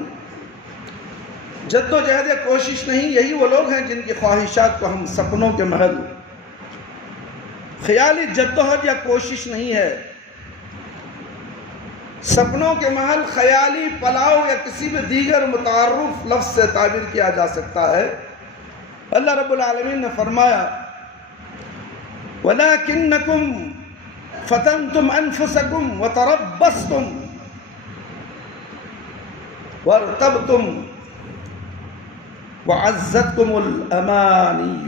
جد و جہد کوشش نہیں۔ یہی وہ لوگ ہیں جن کی خواہشات کو ہم سپنوں کے محل، خیالی جدوجہد یا کوشش نہیں ہے، سپنوں کے محل خیالی پلاؤ یا کسی بھی دیگر متعارف لفظ سے تعبیر کیا جا سکتا ہے۔ اللہ رب العالمین نے فرمایا وَلَكِنَّكُمْ فَتَنْتُمْ أَنفُسَكُمْ وَتَرَبَّصْتُمْ وَارْتَبْتُمْ وَعَزَّتْكُمُ الْأَمَانِيُّ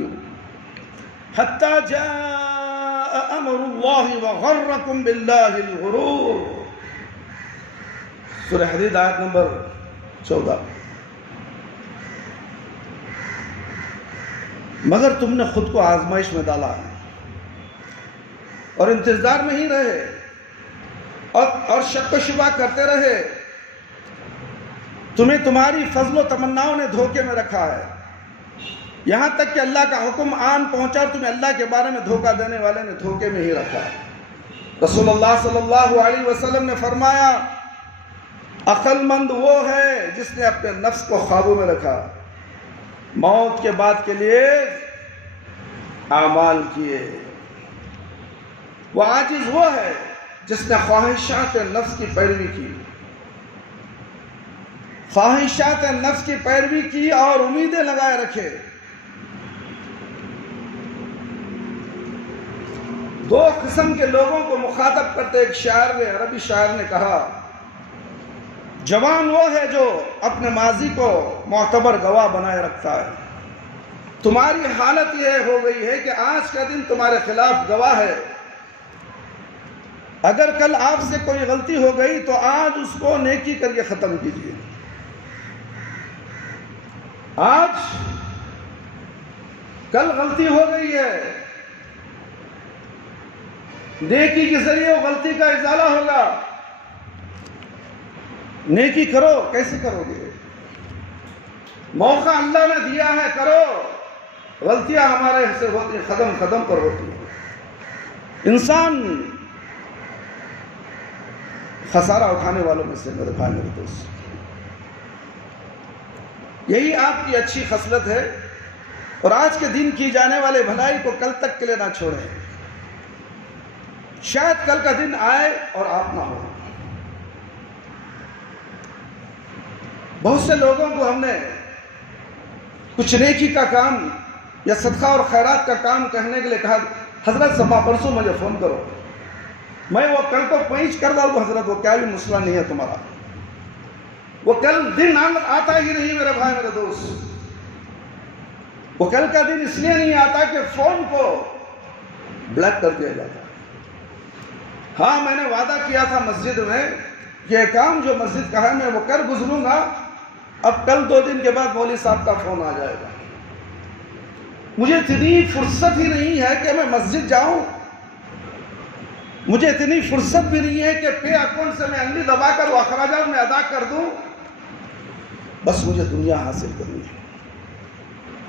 حَتَّى جَاءَ أَمْرُ اللَّهِ وَغَرَّكُمْ بِاللَّهِ الْغُرُورُ۔ سورہ حدید آیت نمبر 14۔ مگر تم نے خود کو آزمائش میں ڈالا ہے اور انتظار میں ہی رہے اور شک و شبہ کرتے رہے، تمہیں تمہاری فضل و تمناؤں نے دھوکے میں رکھا ہے، یہاں تک کہ اللہ کا حکم آن پہنچا اور تمہیں اللہ کے بارے میں دھوکہ دینے والے نے دھوکے میں ہی رکھا۔ رسول اللہ صلی اللہ علیہ وسلم نے فرمایا عقل مند وہ ہے جس نے اپنے نفس کو قابو میں رکھا، موت کے بعد کے لیے اعمال کیے۔ وہ عاجز وہ ہے جس نے خواہشات نفس کی پیروی کی، خواہشات نفس کی پیروی کی اور امیدیں لگائے رکھے۔ دو قسم کے لوگوں کو مخاطب کرتے ایک شاعر نے، عربی شاعر نے کہا، جوان وہ ہے جو اپنے ماضی کو معتبر گواہ بنائے رکھتا ہے۔ تمہاری حالت یہ ہو گئی ہے کہ آج کا دن تمہارے خلاف گواہ ہے، اگر کل آپ سے کوئی غلطی ہو گئی تو آج اس کو نیکی کر کے ختم کیجیے۔ آج کل غلطی ہو گئی ہے، نیکی کے ذریعے وہ غلطی کا ازالہ ہوگا، نیکی کرو۔ کیسے کرو گے؟ موقع اللہ نے دیا ہے، کرو۔ غلطیاں ہمارے سے ہوتی ہیں، قدم قدم پر ہوتی ہیں۔ انسان خسارہ اٹھانے والوں میں سے میرے بھائی میرے دوست، یہی آپ کی اچھی خصلت ہے، اور آج کے دن کی جانے والے بھلائی کو کل تک کے لیے نہ چھوڑیں، شاید کل کا دن آئے اور آپ نہ ہو۔ بہت سے لوگوں کو ہم نے کچھ نیکی کا کام یا صدقہ اور خیرات کا کام کہنے کے لیے کہا، حضرت صبح پرسوں مجھے فون کرو، میں وہ کل کو پینچ کر دوں گا۔ حضرت وہ کیا بھی مسئلہ نہیں ہے تمہارا، وہ کل دن آتا ہی نہیں میرے بھائی میرے دوست. وہ کل کا دن اس لیے نہیں آتا کہ فون کو بلاک کر دیا جاتا. ہاں میں نے وعدہ کیا تھا مسجد میں کہ یہ کام جو مسجد کا ہے میں وہ کر گزروں گا. اب کل 2 دن کے بعد مولوی صاحب کا فون آ جائے گا. مجھے اتنی فرصت ہی نہیں ہے کہ میں مسجد جاؤں. مجھے اتنی فرصت بھی نہیں ہے کہ پے اکاؤنٹ سے میں انگلی دبا کر وہ اخراجات میں ادا کر دوں. بس مجھے دنیا حاصل کرنی ہے.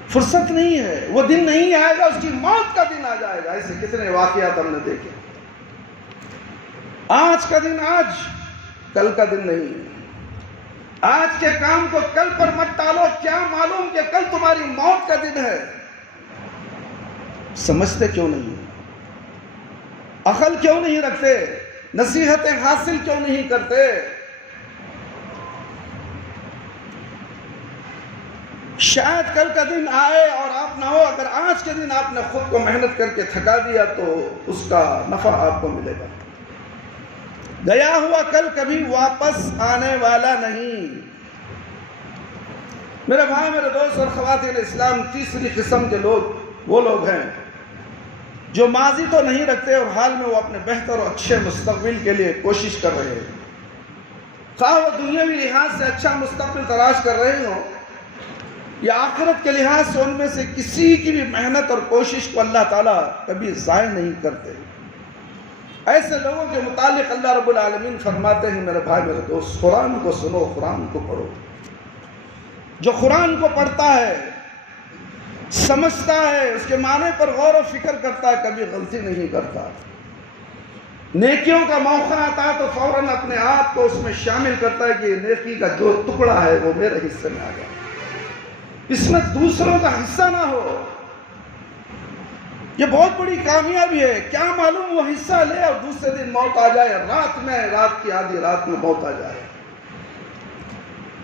فرصت نہیں ہے. وہ دن نہیں آئے گا, اس کی موت کا دن آ جائے گا. ایسے کتنے واقعات ہم نے دیکھے. آج کا دن آج, کل کا دن نہیں. آج کے کام کو کل پر مت ٹالو. کیا معلوم کہ کل تمہاری موت کا دن ہے. سمجھتے کیوں نہیں, عقل کیوں نہیں رکھتے, نصیحتیں حاصل کیوں نہیں کرتے. شاید کل کا دن آئے اور آپ نہ ہو. اگر آج کے دن آپ نے خود کو محنت کر کے تھکا دیا تو اس کا نفع آپ کو ملے گا. گیا ہوا کل کبھی واپس آنے والا نہیں. میرے بھائی میرے دوست اور خواتین اسلام, تیسری قسم کے لوگ وہ لوگ ہیں جو ماضی تو نہیں رکھتے اور حال میں وہ اپنے بہتر اور اچھے مستقبل کے لیے کوشش کر رہے ہیں. خواہ وہ دنیاوی لحاظ سے اچھا مستقبل تلاش کر رہے ہوں یا آخرت کے لحاظ سے ان میں سے کسی کی بھی محنت اور کوشش کو اللہ تعالیٰ کبھی ضائع نہیں کرتے. ایسے لوگوں کے متعلق اللہ رب العالمین فرماتے ہیں میرے بھائی میرے دوست, قرآن کو سنو, قرآن کو پڑھو. جو قرآن کو پڑھتا ہے, سمجھتا ہے, اس کے معنی پر غور و فکر کرتا ہے, کبھی غلطی نہیں کرتا. نیکیوں کا موقع آتا ہے تو فوراً اپنے آپ کو اس میں شامل کرتا ہے کہ یہ نیکی کا جو ٹکڑا ہے وہ میرے حصے میں آ جائے, اس میں دوسروں کا حصہ نہ ہو. یہ بہت بڑی کامیابی ہے. کیا معلوم وہ حصہ لے اور دوسرے دن موت آ جائے, رات کی آدھی رات میں موت آ جائے.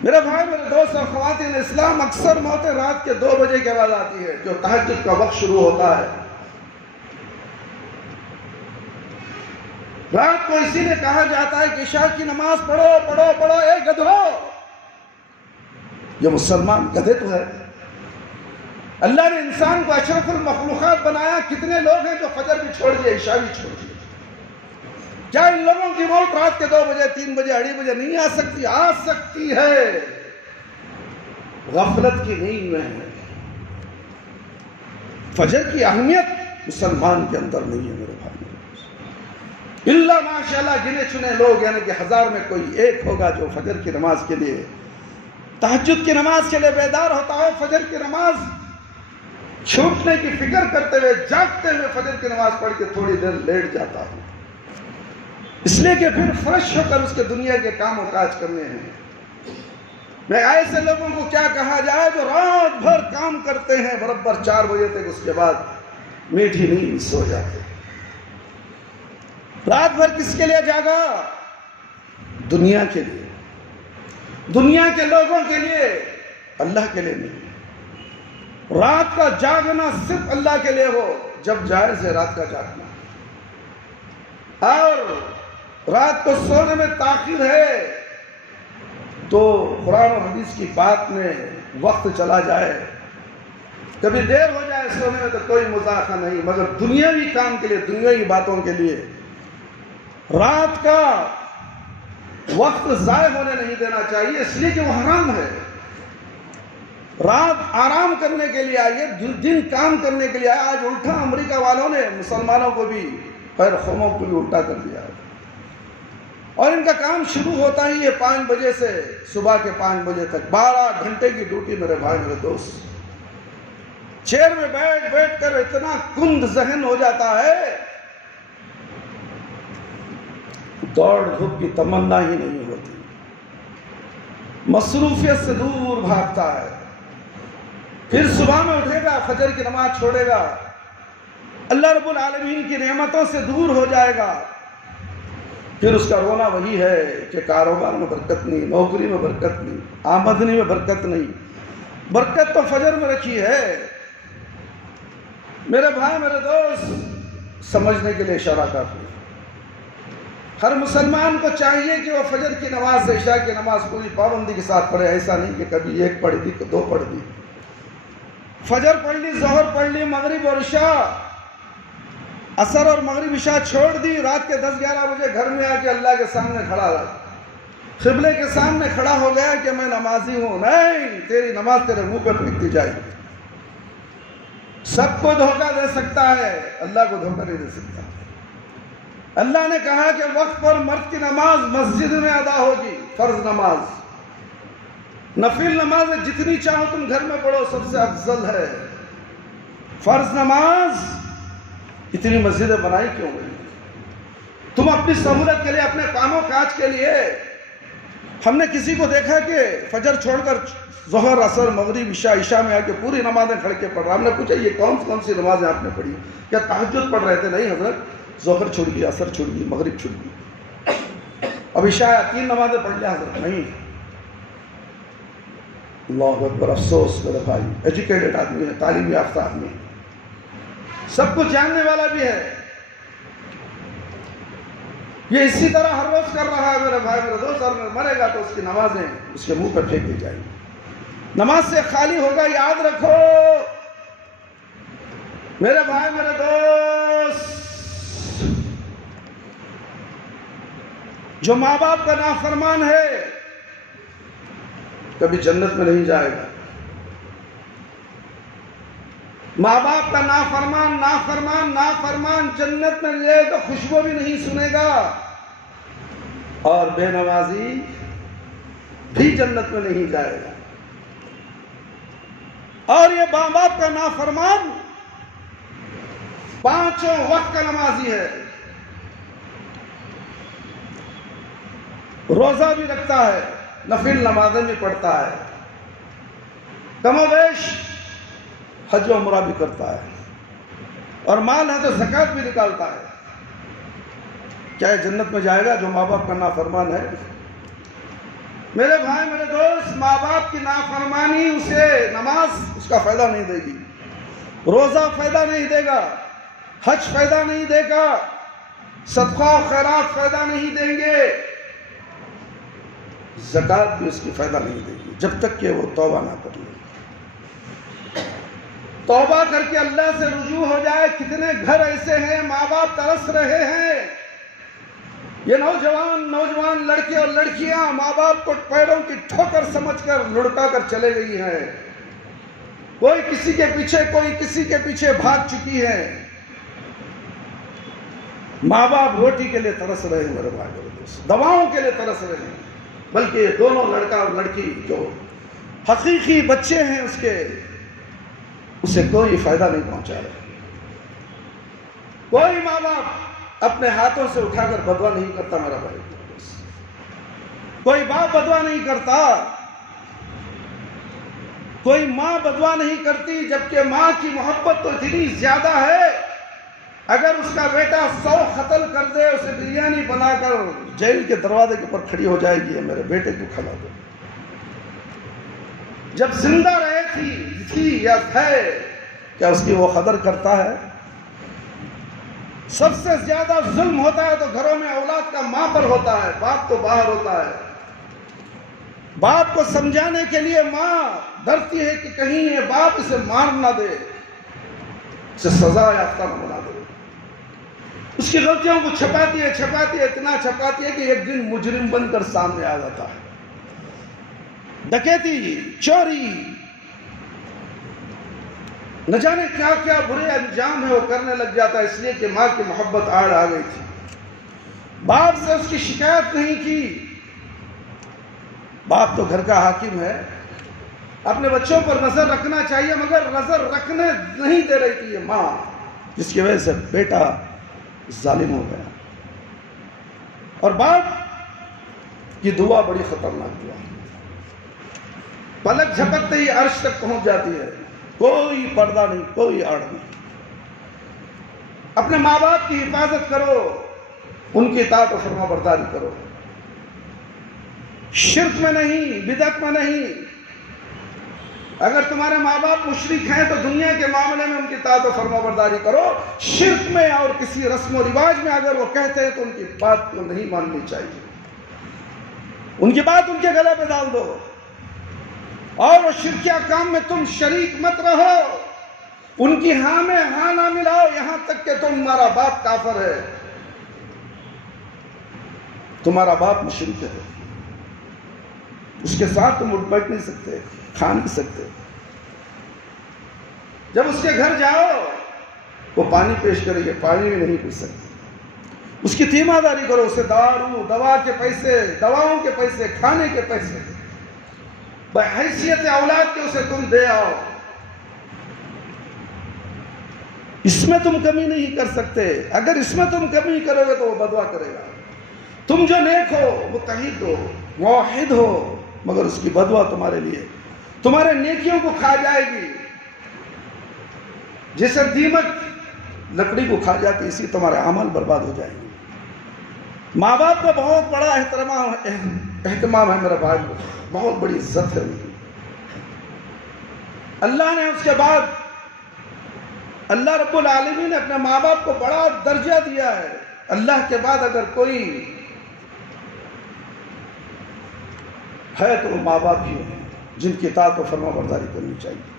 میرے بھائی میرے دوست اور خواتین اسلام, اکثر موتیں رات کے 2 بجے کے بعد آتی ہے جو تہجد کا وقت شروع ہوتا ہے. رات کو اسی لیے کہا جاتا ہے کہ عشاء کی نماز پڑھو پڑھو پڑھو اے گدھو. یہ مسلمان گدھے تو ہے. اللہ نے انسان کو اشرف المخلوقات بنایا. کتنے لوگ ہیں جو فجر بھی چھوڑ دیے, عشاء بھی چھوڑ دیے. کیا ان لوگوں کی موت رات کے 2 بجے 3 بجے 2:30 بجے نہیں آ سکتی؟ آ سکتی ہے. غفلت کی نیند میں ہے. فجر کی اہمیت مسلمان کے اندر نہیں ہے میرے بھائی. اللہ ماشاءاللہ گنے چنے لوگ, یعنی کہ 1000 میں کوئی ایک ہوگا جو فجر کی نماز کے لیے, تہجد کی نماز کے لیے بیدار ہوتا ہو. فجر کی نماز چھوٹنے کی فکر کرتے ہوئے, جاگتے ہوئے فجر کی نماز پڑھ کے تھوڑی دیر لیٹ جاتا ہوں, اس لیے کہ پھر فریش ہو کر اس کے دنیا کے کام و کاج کرنے ہیں. میں ایسے لوگوں کو کیا کہا جائے جو رات بھر کام کرتے ہیں برابر 4 بجے تک, اس کے بعد میٹھی نیند سو جاتے. رات بھر کس کے لیے جاگا؟ دنیا کے لیے, دنیا کے لوگوں کے لیے, اللہ کے لیے نہیں. رات کا جاگنا صرف اللہ کے لیے ہو جب جائز ہے رات کا جاگنا. اور رات کو سونے میں تاخیر ہے تو قرآن اور حدیث کی بات میں وقت چلا جائے, کبھی دیر ہو جائے سونے میں تو کوئی مذاکرہ نہیں, مگر دنیاوی کام کے لیے, دنیاوی باتوں کے لیے رات کا وقت ضائع ہونے نہیں دینا چاہیے, اس لیے کہ وہ حرام ہے. رات آرام کرنے کے لیے آئیے, دن کام کرنے کے لیے آئے. آج الٹا امریکہ والوں نے مسلمانوں کو بھی, خیر قوموں کو بھی الٹا کر دیا ہے. اور ان کا کام شروع ہوتا ہی ہے 5 بجے سے صبح کے 5 بجے تک. 12 گھنٹے کی ڈیوٹی میرے بھائی میرے دوست. چیئر میں بیٹھ کر اتنا کند ذہن ہو جاتا ہے, دوڑ دھوپ کی تمنا ہی نہیں ہوتی. مصروفیت سے دور بھاگتا ہے. پھر صبح میں اٹھے گا, فجر کی نماز چھوڑے گا, اللہ رب العالمین کی نعمتوں سے دور ہو جائے گا. پھر اس کا رونا وہی ہے کہ کاروبار میں برکت نہیں, نوکری میں برکت نہیں, آمدنی میں برکت نہیں. برکت تو فجر میں رکھی ہے. میرے بھائی میرے دوست, سمجھنے کے لیے اشارہ کافی. ہر مسلمان کو چاہیے کہ وہ فجر کی نماز عشاء کی نماز پوری پابندی کے ساتھ پڑھے. ایسا نہیں کہ کبھی ایک پڑھ دی دو پڑھ دی. فجر پڑھ لی, ظہر پڑھ لی, مغرب اور عشاء, عصر اور مغرب عشاء چھوڑ دی, رات کے 10-11 بجے گھر میں آ کے اللہ کے سامنے کھڑا رہا, قبلے کے سامنے کھڑا ہو گیا کہ میں نمازی ہوں. نہیں, تیری نماز تیرے منہ پہ پھینک دی جائے گی. سب کو دھوکہ دے سکتا ہے, اللہ کو دھوکہ نہیں دے سکتا. اللہ نے کہا کہ وقت پر مرد کی نماز مسجد میں ادا ہوگی. فرض نماز, نفل نماز جتنی چاہو تم گھر میں پڑھو, سب سے افضل ہے. فرض نماز اتنی مسجدیں بنائی کیوں گئی؟ تم اپنی سہولت کے لیے, اپنے کام و کاج کے لیے. ہم نے کسی کو دیکھا کہ فجر چھوڑ کر ظہر, عصر, مغرب, عشاء میں آ کے پوری نمازیں کھڑ کے پڑھ رہا. ہم نے پوچھا یہ کون سی نمازیں آپ نے پڑھی؟ کیا تہجد پڑھ رہے تھے؟ نہیں حضرت, ظہر چھوڑ گئی, عصر چھوڑ گئی, مغرب چھوڑ گئی, اب عشاء 3 نمازیں پڑھ لیا حضرت. نہیں. اللہ اکبر, افسوس میرے بھائی. ایجوکیٹڈ آدمی ہے, تعلیم یافتہ آدمی ہے, سب کچھ جاننے والا بھی ہے. یہ اسی طرح ہر روز کر رہا ہے میرے بھائی میرے دوست, اور مرے گا تو اس کی نمازیں اس کے منہ پر پھینک دی جائیں گی. نماز سے خالی ہوگا. یاد رکھو میرے بھائی میرے دوست, جو ماں باپ کا نافرمان ہے کبھی جنت میں نہیں جائے گا. ماں باپ کا نافرمان جنت میں جائے گا, خوشبو بھی نہیں سنے گا. اور بے نمازی بھی جنت میں نہیں جائے گا. اور یہ ماں باپ کا نافرمان 5 وقت کا نمازی ہے, روزہ بھی رکھتا ہے, نفل نمازیں بھی پڑھتا ہے, کم و بیش حج و عمرہ بھی کرتا ہے, اور مال ہے تو زکوٰۃ بھی نکالتا ہے. کیا یہ جنت میں جائے گا جو ماں باپ کا نافرمان ہے؟ میرے بھائی میرے دوست, ماں باپ کی نافرمانی اسے نماز اس کا فائدہ نہیں دے گی, روزہ فائدہ نہیں دے گا, حج فائدہ نہیں دے گا, صدقہ و خیرات فائدہ نہیں دیں گے, زکوٰۃ بھی اس کی فائدہ نہیں دے گی جب تک کہ وہ توبہ نہ کر لے. توبہ کر کے اللہ سے رجوع ہو جائے. کتنے گھر ایسے ہیں ماں باپ ترس رہے ہیں, یہ نوجوان لڑکے اور لڑکیاں ماں باپ کو پیروں کی ٹھوکر سمجھ کر لڑکا کر چلے گئی ہیں. کوئی کسی کے پیچھے, کوئی کسی کے پیچھے بھاگ چکی ہے. ماں باپ روٹی کے لیے ترس رہے ہیں میرے بھائی میرے دوست, دواؤں کے لیے ترس رہے ہیں, بلکہ یہ دونوں لڑکا اور لڑکی جو حقیقی بچے ہیں اس کے, اسے کوئی فائدہ نہیں پہنچا رہے. کوئی ماں باپ اپنے ہاتھوں سے اٹھا کر بدوا نہیں کرتا میرا بھائی, کوئی باپ بدوا نہیں کرتا, کوئی ماں بدوا نہیں کرتی. جبکہ ماں کی محبت تو اتنی زیادہ ہے, اگر اس کا بیٹا 100 قتل کر دے, اسے بریانی بنا کر جیل کے دروازے کے پر کھڑی ہو جائے گی, میرے بیٹے کو کھلا دو. جب زندہ رہے تھی یا ہے, کیا اس کی وہ قدر کرتا ہے؟ سب سے زیادہ ظلم ہوتا ہے تو گھروں میں اولاد کا ماں پر ہوتا ہے, باپ تو باہر ہوتا ہے. باپ کو سمجھانے کے لیے ماں ڈرتی ہے کہ کہیں یہ باپ اسے مار نہ دے, اسے سزا یافتہ نہ بنا دے. اس کی غلطیوں کو چھپاتی ہے, اتنا چھپاتی ہے کہ ایک دن مجرم بن کر سامنے آ جاتا ہے. ڈکیتی, چوری, نہ جانے کیا کیا برے انجام ہے وہ کرنے لگ جاتا ہے, اس لیے کہ ماں کی محبت آڑ آ گئی تھی. باپ سے اس کی شکایت نہیں کی. باپ تو گھر کا حاکم ہے, اپنے بچوں پر نظر رکھنا چاہیے, مگر نظر رکھنے نہیں دے رہی تھی یہ ماں, جس کی وجہ سے بیٹا ظالم ہو گیا. اور باپ کی دعا بڑی خطرناک دعا, پلک جھپکتے ہی عرش تک پہنچ جاتی ہے. کوئی پردہ نہیں, کوئی آڑ نہیں. اپنے ماں باپ کی حفاظت کرو, ان کی اطاعت و فرما برداری کرو, شرک میں نہیں, بدعت میں نہیں. اگر تمہارے ماں باپ مشرک ہیں تو دنیا کے معاملے میں ان کی اطاعت و فرما برداری کرو، شرک میں اور کسی رسم و رواج میں اگر وہ کہتے ہیں تو ان کی بات کو نہیں ماننی چاہیے، ان کی بات ان کے گلے پہ ڈال دو، اور وہ شرکیہ کام میں تم شریک مت رہو، ان کی ہاں میں ہاں نہ ملاؤ، یہاں تک کہ تمہارا باپ کافر ہے، تمہارا باپ مشرک ہے، اس کے ساتھ تم اٹھ بیٹھ نہیں سکتے، کھا نہیں سکتے۔ جب اس کے گھر جاؤ وہ پانی پیش کرے گے، پانی بھی نہیں پی سکتے، اس کی تیمہ داری کرو، اسے دارو دوا کے پیسے، دواؤں کے پیسے، کھانے کے پیسے بحیثیت اولاد کے اسے تم دے آؤ، اس میں تم کمی نہیں کر سکتے، اگر اس میں تم کمی کرو گے تو وہ بدوا کرے گا۔ تم جو نیک ہو، متحد ہو، موحد ہو، مگر اس کی بدوا تمہارے لیے، تمہارے نیکیوں کو کھا جائے گی، جیسے دیمک لکڑی کو کھا جاتی، اسی تمہارے اعمال برباد ہو جائیں گے۔ ماں باپ کا بہت بڑا اہتمام ہے میرے بھائی، بہت بڑی عزت ہے ان کی۔ اللہ نے اس کے بعد، اللہ رب العالمین نے اپنے ماں باپ کو بڑا درجہ دیا ہے۔ اللہ کے بعد اگر کوئی ہے تو وہ ماں باپ ہی ہیں، جن کی اطاعت و فرما برداری کرنی چاہیے۔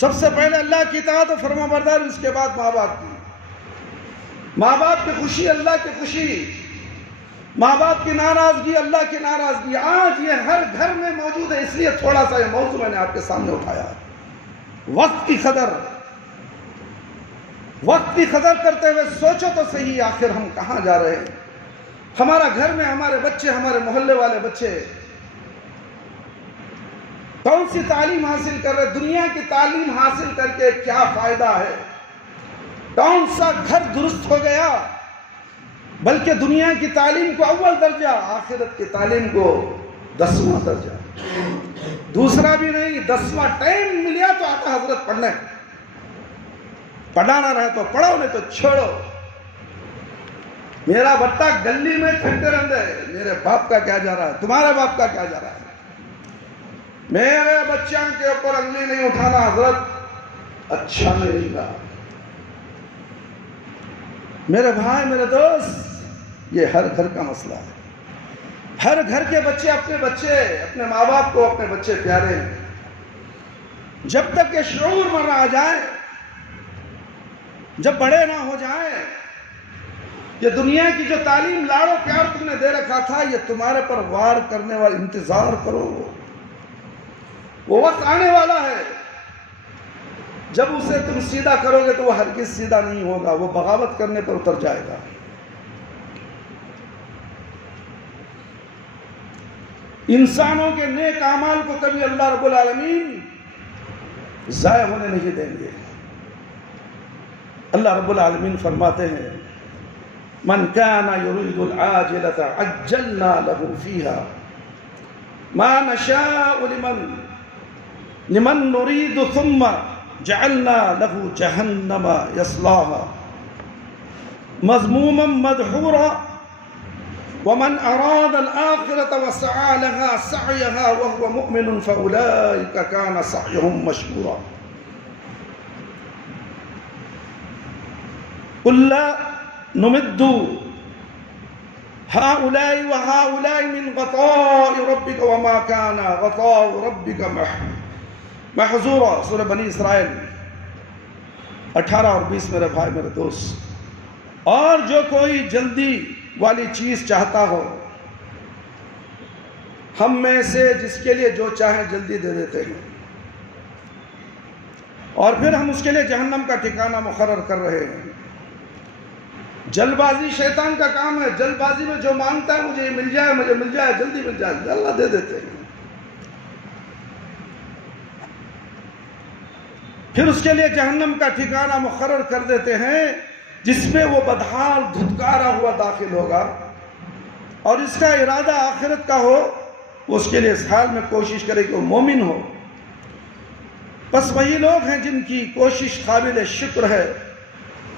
سب سے پہلے اللہ کی اطاعت و فرما برداری، اس کے بعد ماں باپ کی۔ ماں باپ کی خوشی اللہ کی خوشی، ماں باپ کی ناراضگی اللہ کی ناراضگی، آج یہ ہر گھر میں موجود ہے، اس لیے تھوڑا سا یہ موضوع میں نے آپ کے سامنے اٹھایا۔ وقت کی قدر، وقت کی قدر کرتے ہوئے سوچو تو صحیح، آخر ہم کہاں جا رہے ہیں؟ ہمارا گھر میں ہمارے بچے، ہمارے محلے والے بچے کون سی تعلیم حاصل کر رہے؟ دنیا کی تعلیم حاصل کر کے کیا فائدہ ہے؟ کون سا گھر درست ہو گیا؟ بلکہ دنیا کی تعلیم کو اول درجہ، آخرت کی تعلیم کو 10واں درجہ، دوسرا بھی نہیں، 10واں ٹائم ملیا تو آتا حضرت پڑھنے، پڑھانا رہے تو پڑھو، نہیں تو چھوڑو۔ میرا بٹا گلی میں پھرتے رہتے، میرے باپ کا کیا جا رہا ہے، تمہارے باپ کا کیا جا رہا ہے؟ میرے بچوں کے اوپر انگلی نہیں اٹھانا حضرت، اچھا نہیں رہا۔ میرے بھائی، میرے دوست، یہ ہر گھر کا مسئلہ ہے۔ ہر گھر کے بچے اپنے ماں باپ کو اپنے بچے پیارے ہیں۔ جب تک یہ شعور میں نہ آ جائے، جب بڑے نہ ہو جائیں، یہ دنیا کی جو تعلیم لاڑو پیار تم نے دے رکھا تھا، یہ تمہارے پر وار کرنے والا، انتظار کرو، وہ وقت آنے والا ہے جب اسے تم سیدھا کرو گے تو وہ ہرگز سیدھا نہیں ہوگا، وہ بغاوت کرنے پر اتر جائے گا۔ انسانوں کے نیک اعمال کو کبھی اللہ رب العالمین ضائع ہونے نہیں دیں گے۔ اللہ رب العالمین فرماتے ہیں، من كان يريد العاجلة عجلنا له فيها ما نشاء لمن نريد ثم جعلنا له جهنم يصلاها مذموما مدحورا ومن أراد الآخرة وسعى لها سعيها وهو مؤمن فأولئك كان سعيهم مشكورا قل لا نمد هؤلاء وهؤلاء من غطاء ربك وما كان غطاء ربك محظورا۔ سورہ بنی اسرائیل 18 اور 20۔ میرے بھائی، میرے دوست، اور جو کوئی جلدی والی چیز چاہتا ہو، ہم میں سے جس کے لیے جو چاہیں جلدی دے دیتے ہیں، اور پھر ہم اس کے لیے جہنم کا ٹھکانہ مقرر کر رہے ہیں۔ جلد بازی شیطان کا کام ہے، جلد بازی میں جو مانگتا ہے مجھے یہ مل جائے، مجھے مل جائے، جلدی مل جائے، اللہ دے دیتے ہیں۔ پھر اس کے لیے جہنم کا ٹھکانہ مقرر کر دیتے ہیں، جس میں وہ بدحال دھتکارا ہوا داخل ہوگا، اور اس کا ارادہ آخرت کا ہو، وہ اس کے لیے اس حال میں کوشش کرے کہ وہ مومن ہو۔ بس وہی لوگ ہیں جن کی کوشش قابل شکر ہے،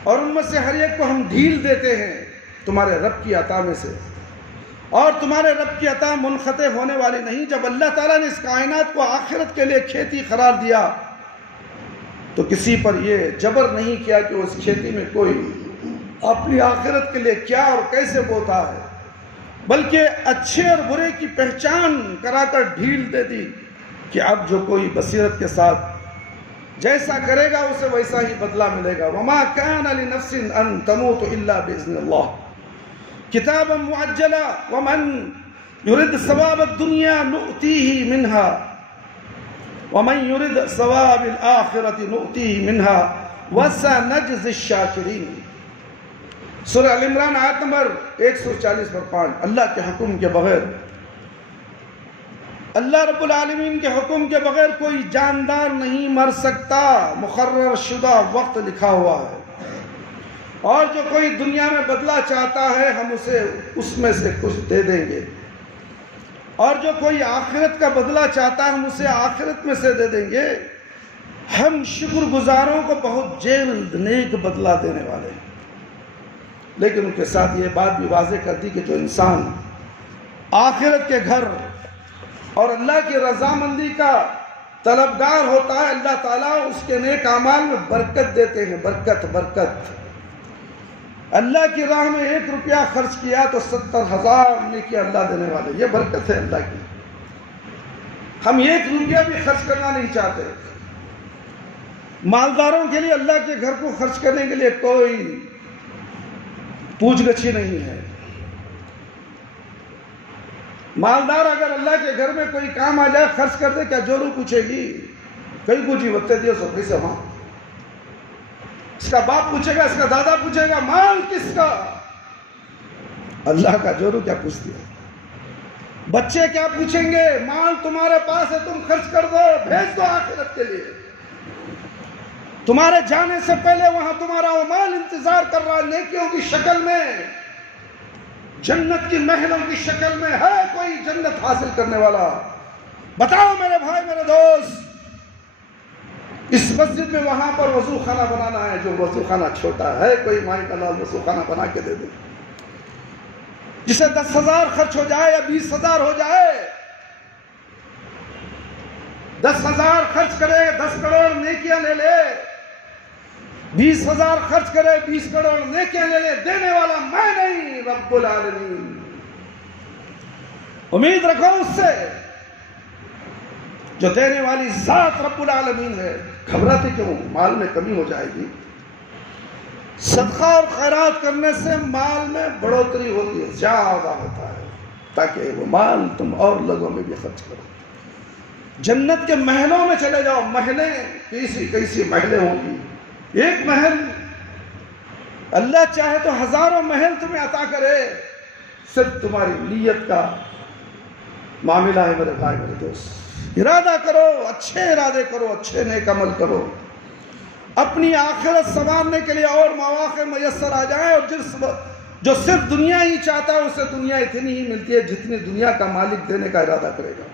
اور ان میں سے ہر ایک کو ہم ڈھیل دیتے ہیں تمہارے رب کی عطا میں سے۔ اور تمہارے رب کی عطا منقطع ہونے والی نہیں۔ جب اللہ تعالیٰ نے اس کائنات کو آخرت کے لیے کھیتی قرار دیا تو کسی پر یہ جبر نہیں کیا کہ اس کھیتی میں کوئی اپنی آخرت کے لیے کیا اور کیسے بوتا ہے، بلکہ اچھے اور برے کی پہچان کرا کر ڈھیل دے دی کہ اب جو کوئی بصیرت کے ساتھ جیسا کرے گا اسے ویسا ہی بدلہ ملے گا۔ وَمَا كَانَ لِنَفْسٍ أَن تَمُوتُ إِلَّا بِإِذْنِ اللَّهِ كِتَابًا مُعَجَّلًا وَمَن يُرِدْ ثَوَابَ الدُّنْيَا نُؤْتِيهِ مِنْهَا وَمَن يُرِدْ ثَوَابَ الْآخِرَةِ نُؤْتِيهِ مِنْهَا وَسَنَجْزِي الشَّاكِرِينَ۔ سورہ ال عمران آیت نمبر 140 پر 5۔ اللہ کے حکم کے بغیر، اللہ رب العالمین کے حکم کے بغیر کوئی جاندار نہیں مر سکتا، مقرر شدہ وقت لکھا ہوا ہے۔ اور جو کوئی دنیا میں بدلہ چاہتا ہے ہم اسے اس میں سے کچھ دے دیں گے، اور جو کوئی آخرت کا بدلہ چاہتا ہے ہم اسے آخرت میں سے دے دیں گے۔ ہم شکر گزاروں کو بہت جلد نیک بدلہ دینے والے ہیں۔ لیکن ان کے ساتھ یہ بات بھی واضح کر دی کہ جو انسان آخرت کے گھر اور اللہ کی رضامندی کا طلبگار ہوتا ہے، اللہ تعالیٰ اس کے نیک اعمال میں برکت دیتے ہیں۔ برکت اللہ کی راہ میں 1 روپیہ خرچ کیا تو 70,000 نیکی اللہ دینے والے، یہ برکت ہے اللہ کی۔ ہم 1 روپیہ بھی خرچ کرنا نہیں چاہتے۔ مالداروں کے لیے اللہ کے گھر کو خرچ کرنے کے لیے کوئی پوچھ گچھ نہیں ہے۔ مالدار اگر اللہ کے گھر میں کوئی کام آ جائے خرچ کر دے، کیا جورو پوچھے گی؟ کئی کو جیوتے دیے سو پیسے وہاں، اس کا باپ پوچھے گا، اس کا دادا پوچھے گا، مال کس کا؟ اللہ کا جورو کیا پوچھتی ہے؟ بچے کیا پوچھیں گے؟ مال تمہارے پاس ہے، تم خرچ کر دو، بھیج دو آخرت کے لیے۔ تمہارے جانے سے پہلے وہاں تمہارا وہ مال انتظار کر رہا ہے، نیکیوں کی شکل میں، جنت کی محلوں کی شکل میں۔ ہے کوئی جنت حاصل کرنے والا؟ بتاؤ میرے بھائی، میرے دوست، اس مسجد میں وہاں پر وضو خانہ بنانا ہے، جو وضو خانہ چھوٹا ہے، کوئی مائی کا لال وضو خانہ بنا کے دے دے، جسے 10,000 خرچ ہو جائے یا 20,000 ہو جائے، 10,000 خرچ کرے 10 کروڑ نیکیاں لے لے، 20,000 خرچ کرے 20 کروڑ نیکیاں لے لے، دینے والا میں نہیں، رب العالمین۔ امید رکھو اس سے جو دینے والی ذات رب العالمین ہے۔ گھبراتے کیوں؟ مال میں کمی ہو جائے گی۔ صدقہ اور خیرات کرنے سے مال میں بڑھوتری ہوتی ہے، زیادہ ہوتا ہے، تاکہ وہ مال تم اور لوگوں میں بھی خرچ کرو۔ جنت کے محلوں میں چلے جاؤ، محلیں کیسی محلیں ہوں گی۔ ایک محل، اللہ چاہے تو ہزاروں محل تمہیں عطا کرے، صرف تمہاری نیت کا معاملہ ہے میرے بھائی، میرے دوست۔ ارادہ کرو، اچھے ارادے کرو، اچھے نیک عمل کرو، اپنی آخرت سنوارنے کے لیے اور مواقع میسر آ جائیں۔ اور جو صرف دنیا ہی چاہتا ہے اسے دنیا اتنی ہی ملتی ہے جتنی دنیا کا مالک دینے کا ارادہ کرے گا،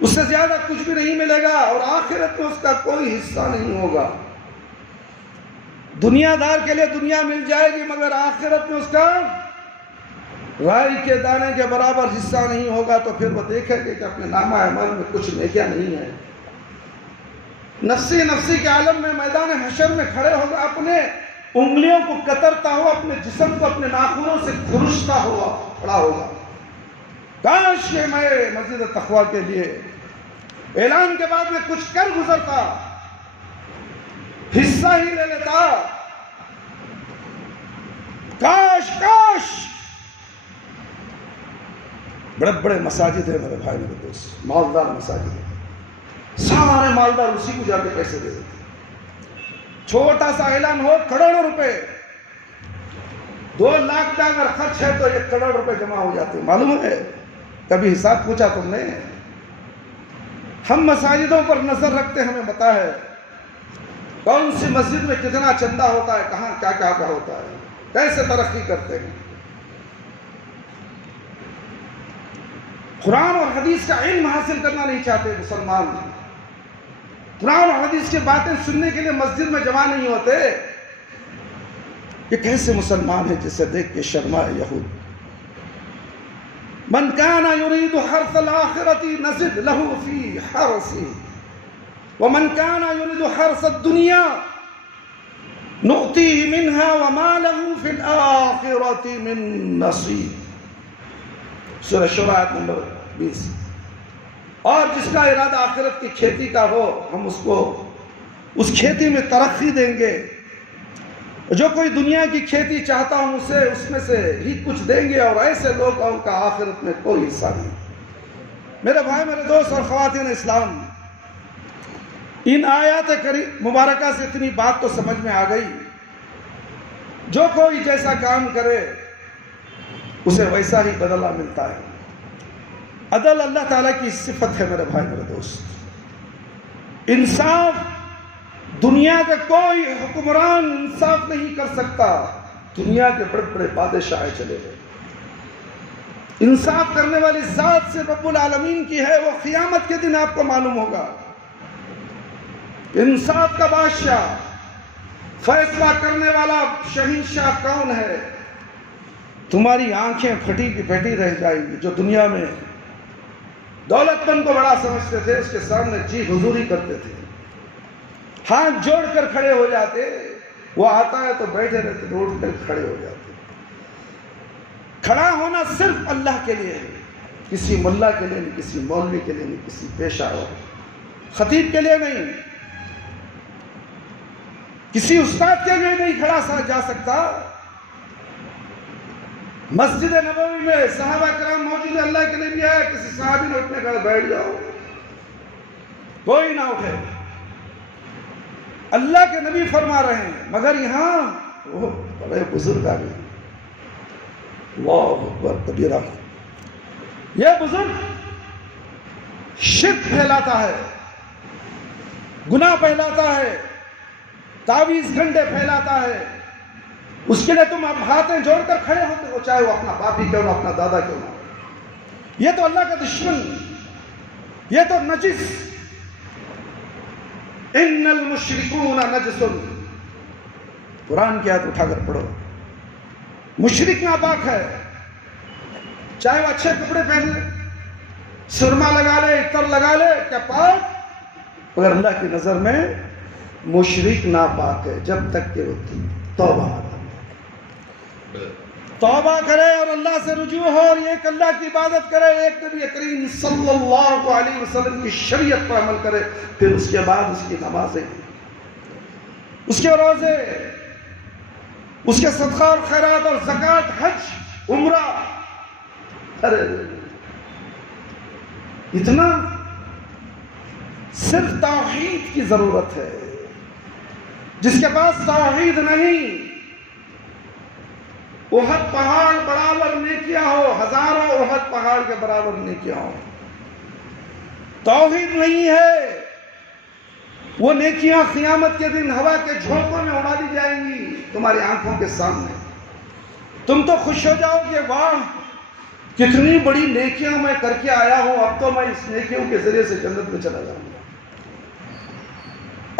اس سے زیادہ کچھ بھی نہیں ملے گا، اور آخرت میں اس کا کوئی حصہ نہیں ہوگا۔ دنیا دار کے لیے دنیا مل جائے گی، مگر آخرت میں اس کا رائی کے دانے کے برابر حصہ نہیں ہوگا۔ تو پھر وہ دیکھے گا کہ اپنے نامہ اعمال میں کچھ نیکیاں نہیں ہے۔ نفسی کے عالم میں میدان حشر میں کھڑے ہوگا، اپنے انگلیوں کو کترتا ہوا، اپنے جسم کو اپنے ناخنوں سے کھرچتا ہوا کھڑا ہوگا۔ کاش کہ میں مسجد تقویٰ کے لیے اعلان کے بعد میں کچھ کر گزرتا، حصہ ہی لے لیتا۔ کاش بڑے بڑے مساجد ہیں میرے بھائی، میرے دوست، مالدار مساجد ہیں، سارے مالدار اسی کو جا کے پیسے دے دیتے۔ چھوٹا سا اعلان ہو، کروڑوں روپے، 2 لاکھ کا اگر خرچ ہے تو 1 کروڑ روپے جمع ہو جاتے ہیں۔ معلوم ہے؟ کبھی حساب پوچھا تم نے؟ ہم مساجدوں پر نظر رکھتے ہیں، ہمیں پتا ہے کون سی مسجد میں کتنا چندہ ہوتا ہے، کہاں کیا کیا ہوتا ہے، کیسے ترقی کرتے ہیں۔ قرآن اور حدیث کا علم حاصل کرنا نہیں چاہتے مسلمان، قرآن اور حدیث کی باتیں سننے کے لیے مسجد میں جمع نہیں ہوتے۔ یہ کیسے مسلمان ہے جسے دیکھ کے شرمائے یہود؟ من کان یرید حرث الآخرۃ نزد لہ فی حرثہ ومن کان یرید حرث الدنیا نؤتیہ منہا وما لہ فی الآخرۃ من نصیب۔ سورہ شورى آیت نمبر 20۔ اور جس کا ارادہ آخرت کی کھیتی کا ہو ہم اس کو اس کھیتی میں ترقی دیں گے، جو کوئی دنیا کی کھیتی چاہتا ہوں اسے اس میں سے ہی کچھ دیں گے، اور ایسے لوگوں کا آخرت میں کوئی حصہ نہیں۔ میرے بھائی، میرے دوست اور خواتین اسلام، ان آیات مبارکہ سے اتنی بات تو سمجھ میں آ گئی، جو کوئی جیسا کام کرے اسے ویسا ہی بدلہ ملتا ہے۔ عدل اللہ تعالیٰ کی صفت ہے میرے بھائی، میرے دوست۔ انصاف دنیا کا کوئی حکمران انصاف نہیں کر سکتا، دنیا کے بڑے بڑے بادشاہ چلے گئے۔ انصاف کرنے والی ذات سے رب العالمین کی ہے، وہ قیامت کے دن آپ کو معلوم ہوگا۔ انصاف کا بادشاہ، فیصلہ کرنے والا شہنشاہ کون ہے؟ تمہاری آنکھیں پھٹی کی پھٹی رہ جائیں گی۔ جو دنیا میں دولت مند کو بڑا سمجھتے تھے، اس کے سامنے جی حضوری کرتے تھے، ہاتھ جوڑ کر کھڑے ہو جاتے، وہ آتا ہے تو بیٹھے رہتے، اٹھ کر کھڑے ہو جاتے۔ کھڑا ہونا صرف اللہ کے لیے ہے، کسی ملا کے لیے نہیں، کسی مولوی کے لیے نہیں، کسی پیشہ ور خطیب کے لیے نہیں، کسی استاد کے لیے نہیں کھڑا جا سکتا۔ مسجد نبوی میں صحابہ کرام موجود ہیں، اللہ کے لیے بھی ہے، کسی صحابی نے اٹھنے کہا بیٹھ جاؤ، کوئی نہ اٹھے۔ اللہ کے نبی فرما رہے ہیں، مگر یہاں وہ بڑے بزرگ آ گئے، اللہ اکبر کبیرہ، یہ بزرگ شرک پھیلاتا ہے، گناہ پھیلاتا ہے، تعویذ گھنٹے پھیلاتا ہے، اس کے لیے تم اب ہاتھیں جوڑ کر کھڑے ہوتے ہو، چاہے وہ اپنا باپ ہی کیوں نہ، اپنا دادا کیوں نہ۔ یہ تو اللہ کا دشمن، یہ تو نجس۔ ان المشرکون نجس، قرآن کی آیت اٹھا کر پڑھو۔ مشرک ناپاک ہے، چاہے وہ اچھے کپڑے پہن لے، سرما لگا لے، عطر لگا لے، کیا پاک؟ مگر اللہ کی نظر میں مشرک ناپاک ہے، جب تک کہ وہ توبہ نہ کرے، توبہ کرے اور اللہ سے رجوع ہو، اور ایک اللہ کی عبادت کرے، ایک نبی کریم صلی اللہ علیہ وسلم کی شریعت پر عمل کرے، پھر اس کے بعد اس کی نمازیں، اس کے روزے، اس کے صدقہ اور خیرات اور زکوٰۃ، حج، عمرہ، ارے اتنا صرف توحید کی ضرورت ہے۔ جس کے پاس توحید نہیں، احد پہاڑ برابر نیکیاں ہو، ہزاروں احد پہاڑ کے برابر نیکیاں ہو، توحید نہیں ہے، وہ نیکیاں قیامت کے دن ہوا کے جھونکوں میں اڑا دی جائیں گی تمہاری آنکھوں کے سامنے۔ تم تو خوش ہو جاؤ کہ واہ کتنی بڑی نیکیاں میں کر کے آیا ہوں، اب تو میں اس نیکیوں کے ذریعے سے جنت میں چلا جاؤں گا۔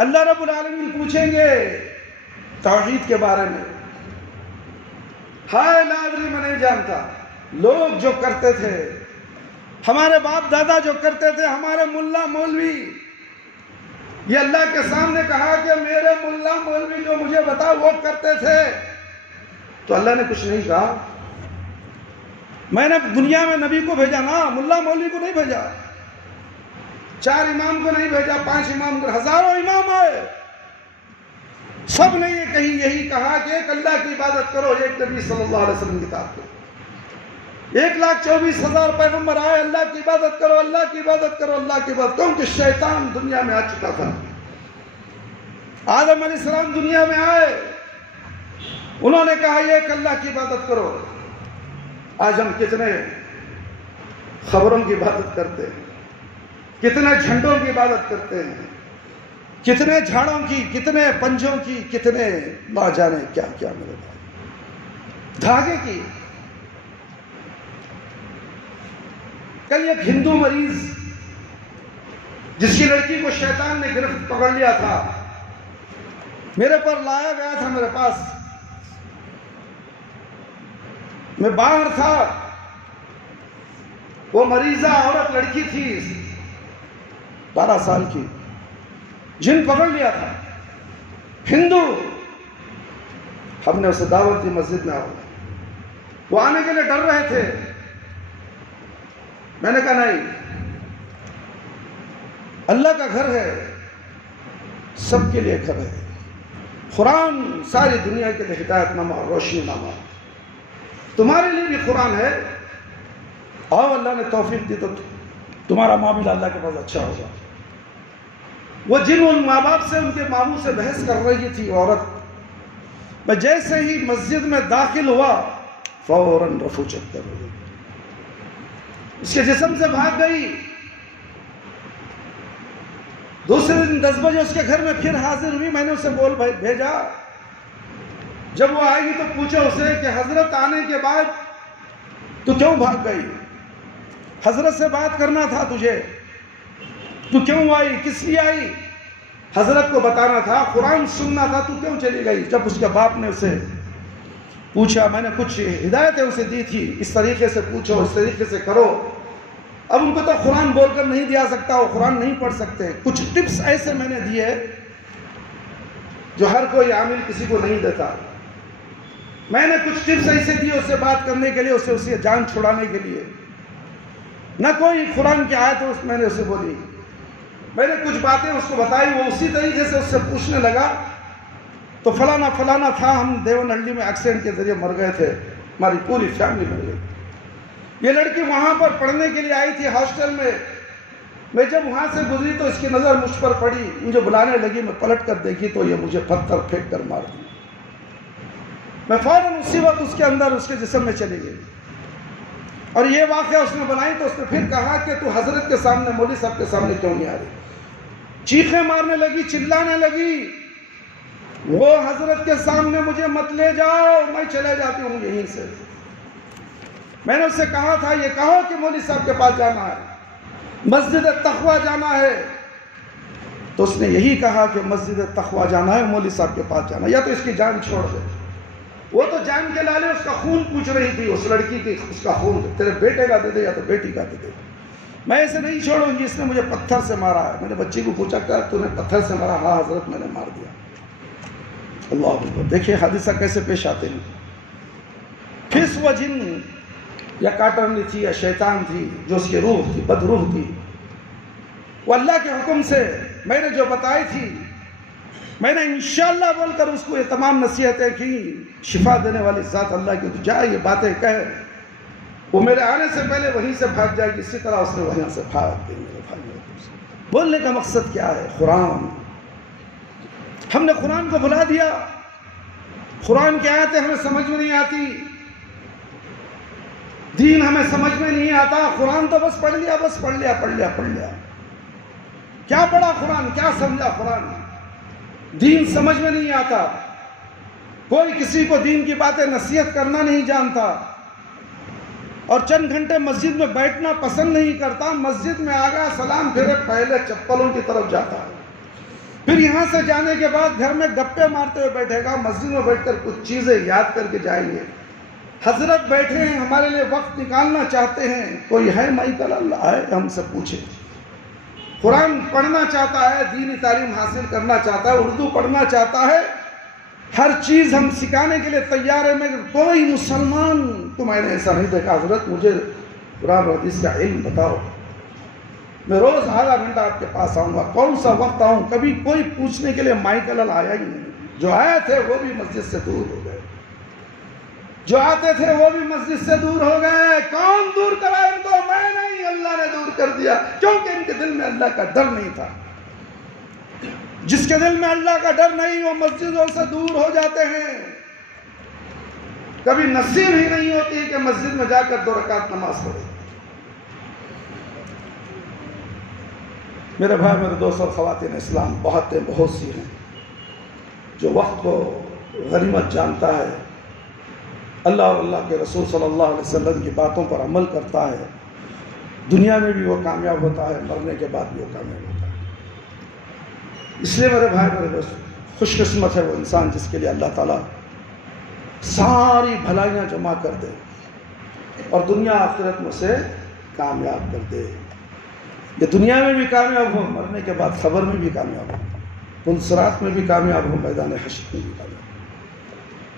اللہ رب العالمین پوچھیں گے توحید کے بارے میں، ہائے لادری میں نہیں جانتا، لوگ جو کرتے تھے، ہمارے باپ دادا جو کرتے تھے، ہمارے ملا مولوی، یہ اللہ کے سامنے کہا کہ میرے ملا مولوی جو مجھے بتا وہ کرتے تھے، تو اللہ نے کچھ نہیں کہا۔ میں نے دنیا میں نبی کو بھیجا نا، ملا مولوی کو نہیں بھیجا، 4 امام کو نہیں بھیجا، 5 امام کو، ہزاروں امام آئے، سب نے یہی کہا کہ ایک اللہ کی عبادت کرو، ایک نبی صلی اللہ علیہ وسلم کی اطاعت کرو۔ 1,24,000 پیغمبر آئے، اللہ کی عبادت کرو، اللہ کی عبادت کرو، اللہ کی عبادت کرو، کیونکہ شیطان دنیا میں آ چکا تھا۔ آدم علیہ السلام دنیا میں آئے، انہوں نے کہا ایک اللہ کی عبادت کرو۔ آج ہم کتنے خبروں کی عبادت کرتے ہیں، کتنے جھنڈوں کی عبادت کرتے ہیں، کتنے جھاڑوں کی، کتنے پنجوں کی، کتنے نہ جانے کیا کیا میرے بھائی، دھاگے کی۔ کل ایک ہندو مریض جس کی لڑکی کو شیطان نے گرفت پکڑ لیا تھا، میرے پر لایا گیا تھا، میرے پاس، میں باہر تھا، وہ مریضہ عورت لڑکی تھی 12 سال کی، جن پکڑ لیا تھا، ہندو. ہم نے اسے دعوت دی مسجد میں آؤ. وہ آنے کے لیے ڈر رہے تھے. میں نے کہا نہیں، اللہ کا گھر ہے، سب کے لیے گھر ہے. قرآن ساری دنیا کے لیے ہدایت نامہ اور روشنی نامہ. تمہارے لیے بھی قرآن ہے. اور اللہ نے توفیق دی تو تمہارا معاملہ اللہ کے پاس اچھا ہوگا. وہ جن ان ماں باپ سے، ان کے ماموں سے بحث کر رہی تھی عورت، میں جیسے ہی مسجد میں داخل ہوا فوراً رفو چکر ہو گئی، اس کے جسم سے بھاگ گئی. دوسرے دن 10 بجے اس کے گھر میں پھر حاضر ہوئی. میں نے اسے بھیجا. جب وہ آئی تو پوچھا اسے کہ حضرت آنے کے بعد تو کیوں بھاگ گئی؟ حضرت سے بات کرنا تھا تجھے، تو کیوں آئی؟ کس لیے آئی؟ حضرت کو بتانا تھا، قرآن سننا تھا، تو کیوں چلی گئی؟ جب اس کے باپ نے اسے پوچھا، میں نے کچھ ہدایتیں اسے دی تھی، اس طریقے سے پوچھو، اس طریقے سے کرو. اب ان کو تو قرآن بول کر نہیں دیا سکتا، وہ قرآن نہیں پڑھ سکتے. کچھ ٹپس ایسے میں نے دیے جو ہر کوئی عامل کسی کو نہیں دیتا. میں نے کچھ ٹپس ایسے دیے اس سے بات کرنے کے لیے، اسے جان چھڑانے کے لیے. نہ کوئی قرآن کی آیت میں نے اسے بولی. میں نے کچھ باتیں اس کو بتائی. وہ اسی طریقے سے اس سے پوچھنے لگا تو فلانا فلانا تھا، ہم دیونہلّی میں ایکسیڈنٹ کے ذریعے مر گئے تھے، ہماری پوری فیملی مر گئی. یہ لڑکی وہاں پر پڑھنے کے لیے آئی تھی ہاسٹل میں. میں جب وہاں سے گزری تو اس کی نظر مجھ پر پڑی، مجھے بلانے لگی. میں پلٹ کر دیکھی تو یہ مجھے پتھر پھینک کر مار دی. میں فوراً اسی وقت اس کے اندر، اس کے جسم میں چلی گئی. اور یہ واقعہ اس نے بنائی تو اس نے پھر کہا کہ تو حضرت کے سامنے، مولوی صاحب کے سامنے کیوں نہیں آ رہی؟ چیخیں مارنے لگی، چلانے لگی، وہ حضرت کے سامنے مجھے مت لے جاؤ، میں چلے جاتی ہوں یہیں سے. میں نے اس سے کہا تھا یہ کہو کہ مولوی صاحب کے پاس جانا ہے، مسجد تقویٰ جانا ہے. تو اس نے یہی کہا کہ مسجد تقویٰ جانا ہے، مولوی صاحب کے پاس جانا ہے، یا تو اس کی جان چھوڑ دے. وہ تو جان کے لالے اس کا خون پوچھ رہی تھی، اس لڑکی کی، اس کا خون تیرے بیٹے کا دے دے یا تو بیٹی کا دے دے. میں اسے نہیں چھوڑوں گی، اس نے مجھے پتھر سے مارا ہے. میں نے بچی کو پوچھا کہ تو نے پتھر سے مارا؟ ہاں حضرت میں نے مار دیا. اللہ اکبر. دیکھیں حادثہ کیسے پیش آتے ہیں. پھر وہ جن یا کاٹرنی تھی یا شیطان تھی، جو اس کی روح تھی، بد روح تھی، وہ اللہ کے حکم سے میں نے جو بتائی تھی، میں نے انشاءاللہ بول کر اس کو یہ تمام نصیحتیں کی. شفا دینے والی ذات اللہ کی، تو جا یہ باتیں کہے، وہ میرے آنے سے پہلے وہیں سے بھاگ جائے گی. اسی طرح اس نے وہیں سے بھاگ دی. میرے بھائی، بولنے کا مقصد کیا ہے؟ قرآن. ہم نے قرآن کو بھلا دیا. قرآن کی آیتیں ہمیں سمجھ میں نہیں آتی، دین ہمیں سمجھ میں نہیں آتا. قرآن تو بس پڑھ لیا، بس پڑھ لیا. کیا پڑھا قرآن؟ کیا سمجھا قرآن؟ دین سمجھ میں نہیں آتا. کوئی کسی کو دین کی باتیں نصیحت کرنا نہیں جانتا، اور چند گھنٹے مسجد میں بیٹھنا پسند نہیں کرتا. مسجد میں آ گیا، سلام پھیرے، پہلے چپلوں کی طرف جاتا ہے. پھر یہاں سے جانے کے بعد گھر میں گپے مارتے ہوئے بیٹھے گا. مسجد میں بیٹھ کر کچھ چیزیں یاد کر کے جائیں گے. حضرت بیٹھے ہیں، ہمارے لیے وقت نکالنا چاہتے ہیں. کوئی ہے مائیکل اللہ آئے ہم سے پوچھے. قرآن پڑھنا چاہتا ہے، دینی تعلیم حاصل کرنا چاہتا ہے، اردو پڑھنا چاہتا ہے. ہر چیز ہم سکھانے کے لیے تیار ہے. مگر کوئی مسلمان کو میں نے ایسا نہیں دیکھا حضرت مجھے قرآن و حدیث کا علم بتاؤ، میں روز آدھا گھنٹہ آپ کے پاس آؤں گا. کون سا وقت آؤں؟ کبھی کوئی پوچھنے کے لیے مائیکل اللہ آیا ہی نہیں. جو آئے تھے وہ بھی مسجد سے دور ہو گئے، جو آتے تھے وہ بھی مسجد سے دور ہو گئے. کون دور کرا ان کو؟ میں نہیں، اللہ نے دور کر دیا، کیونکہ ان کے دل میں اللہ کا ڈر نہیں تھا. جس کے دل میں اللہ کا ڈر نہیں، وہ مسجدوں سے دور ہو جاتے ہیں. کبھی نصیب ہی نہیں ہوتی کہ مسجد میں جا کر 2 رکعت نماز پڑھے. میرے بھائی، میرے دوست اور خواتین اسلام، بہت سی ہیں جو وقت کو غنیمت جانتا ہے، اللہ اور اللہ کے رسول صلی اللہ علیہ وسلم کی باتوں پر عمل کرتا ہے. دنیا میں بھی وہ کامیاب ہوتا ہے، مرنے کے بعد بھی وہ کامیاب ہوتا ہے. اس لیے میرے بھائی، میرے دوست، خوش قسمت ہے وہ انسان جس کے لیے اللہ تعالیٰ ساری بھلائیاں جمع کر دے اور دنیا آخرت میں سے کامیاب کر دے. یہ دنیا میں بھی کامیاب ہو, مرنے کے بعد خبر میں بھی کامیاب ہو, پل صراط میں بھی کامیاب ہو, میدان حشر میں بھی کامیاب ہو.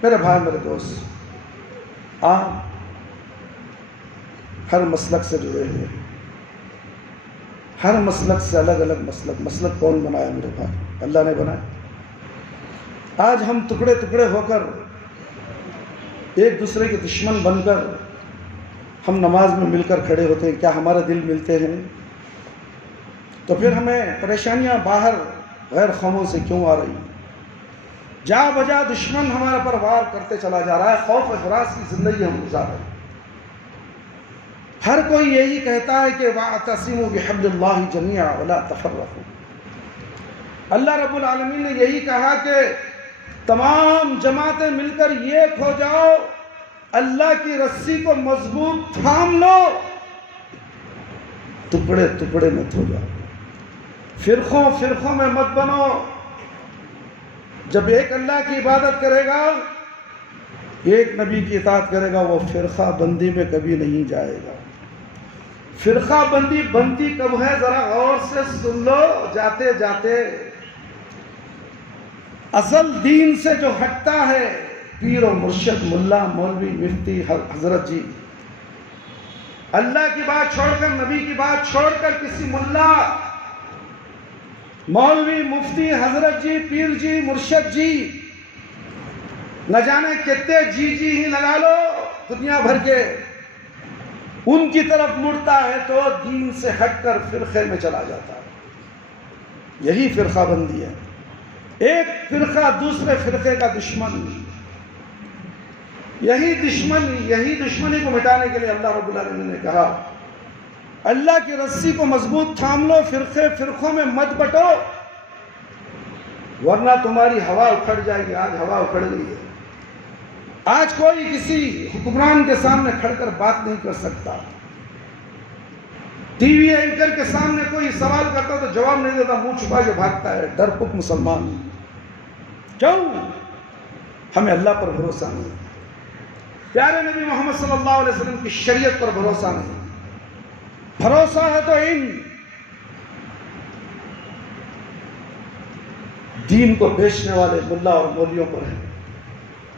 میرے بھائی, میرے دوست, آپ ہر مسلک سے جڑے ہوئے, ہر مسلک سے الگ الگ مسلک کون بنایا میرے بھائی؟ اللہ نے بنایا. آج ہم ٹکڑے ٹکڑے ہو کر ایک دوسرے کے دشمن بن کر ہم نماز میں مل کر کھڑے ہوتے ہیں. کیا ہمارے دل ملتے ہیں؟ تو پھر ہمیں پریشانیاں باہر غیر قوموں سے کیوں آ رہی؟ جا بجا دشمن ہمارے پر وار کرتے چلا جا رہا ہے. خوف و ہراس کی زندگی ہم گزار رہے ہیں. ہر کوئی یہی کہتا ہے کہ وَاعْتَصِمُوا بِحَبْلِ اللَّهِ جَمِيعًا وَلَا تَفَرَّقُوا. اللہ رب العالمین نے یہی کہا کہ تمام جماعتیں مل کر ایک ہو جاؤ, اللہ کی رسی کو مضبوط تھام لو, ٹکڑے ٹکڑے مت ہو جاؤ, فرقوں میں مت بنو. جب ایک اللہ کی عبادت کرے گا, ایک نبی کی اطاعت کرے گا, وہ فرقہ بندی میں کبھی نہیں جائے گا. فرقہ بندی بنتی کب ہے؟ ذرا غور سے سن لو. جاتے جاتے اصل دین سے جو ہٹتا ہے, پیر و مرشد, ملا, مولوی, مفتی, حضرت جی, اللہ کی بات چھوڑ کر, نبی کی بات چھوڑ کر کسی ملا, مولوی, مفتی, حضرت جی, پیر جی, مرشد جی, نہ جانے کتنے جی ہی لگا لو دنیا بھر کے, ان کی طرف مڑتا ہے تو دین سے ہٹ کر فرقے میں چلا جاتا ہے. یہی فرقہ بندی ہے. ایک فرقہ دوسرے فرقے کا دشمن. یہی دشمنی کو مٹانے کے لیے اللہ رب العالمین نے کہا اللہ کی رسی کو مضبوط تھام لو, فرقوں میں مت بٹو, ورنہ تمہاری ہوا اکھڑ جائے گی. آج ہوا اکھڑ گئی ہے. آج کوئی کسی حکمران کے سامنے کھڑ کر بات نہیں کر سکتا. ٹی وی اینکر کے سامنے کوئی سوال کرتا تو جواب نہیں دیتا, منہ چھپا کے بھاگتا ہے. ڈرپوک مسلمان. کیوں؟ ہمیں اللہ پر بھروسہ نہیں, پیارے نبی محمد صلی اللہ علیہ وسلم کی شریعت پر بھروسہ نہیں. بھروسہ ہے تو ان دین کو بیچنے والے ملا اور مولویوں پر ہے,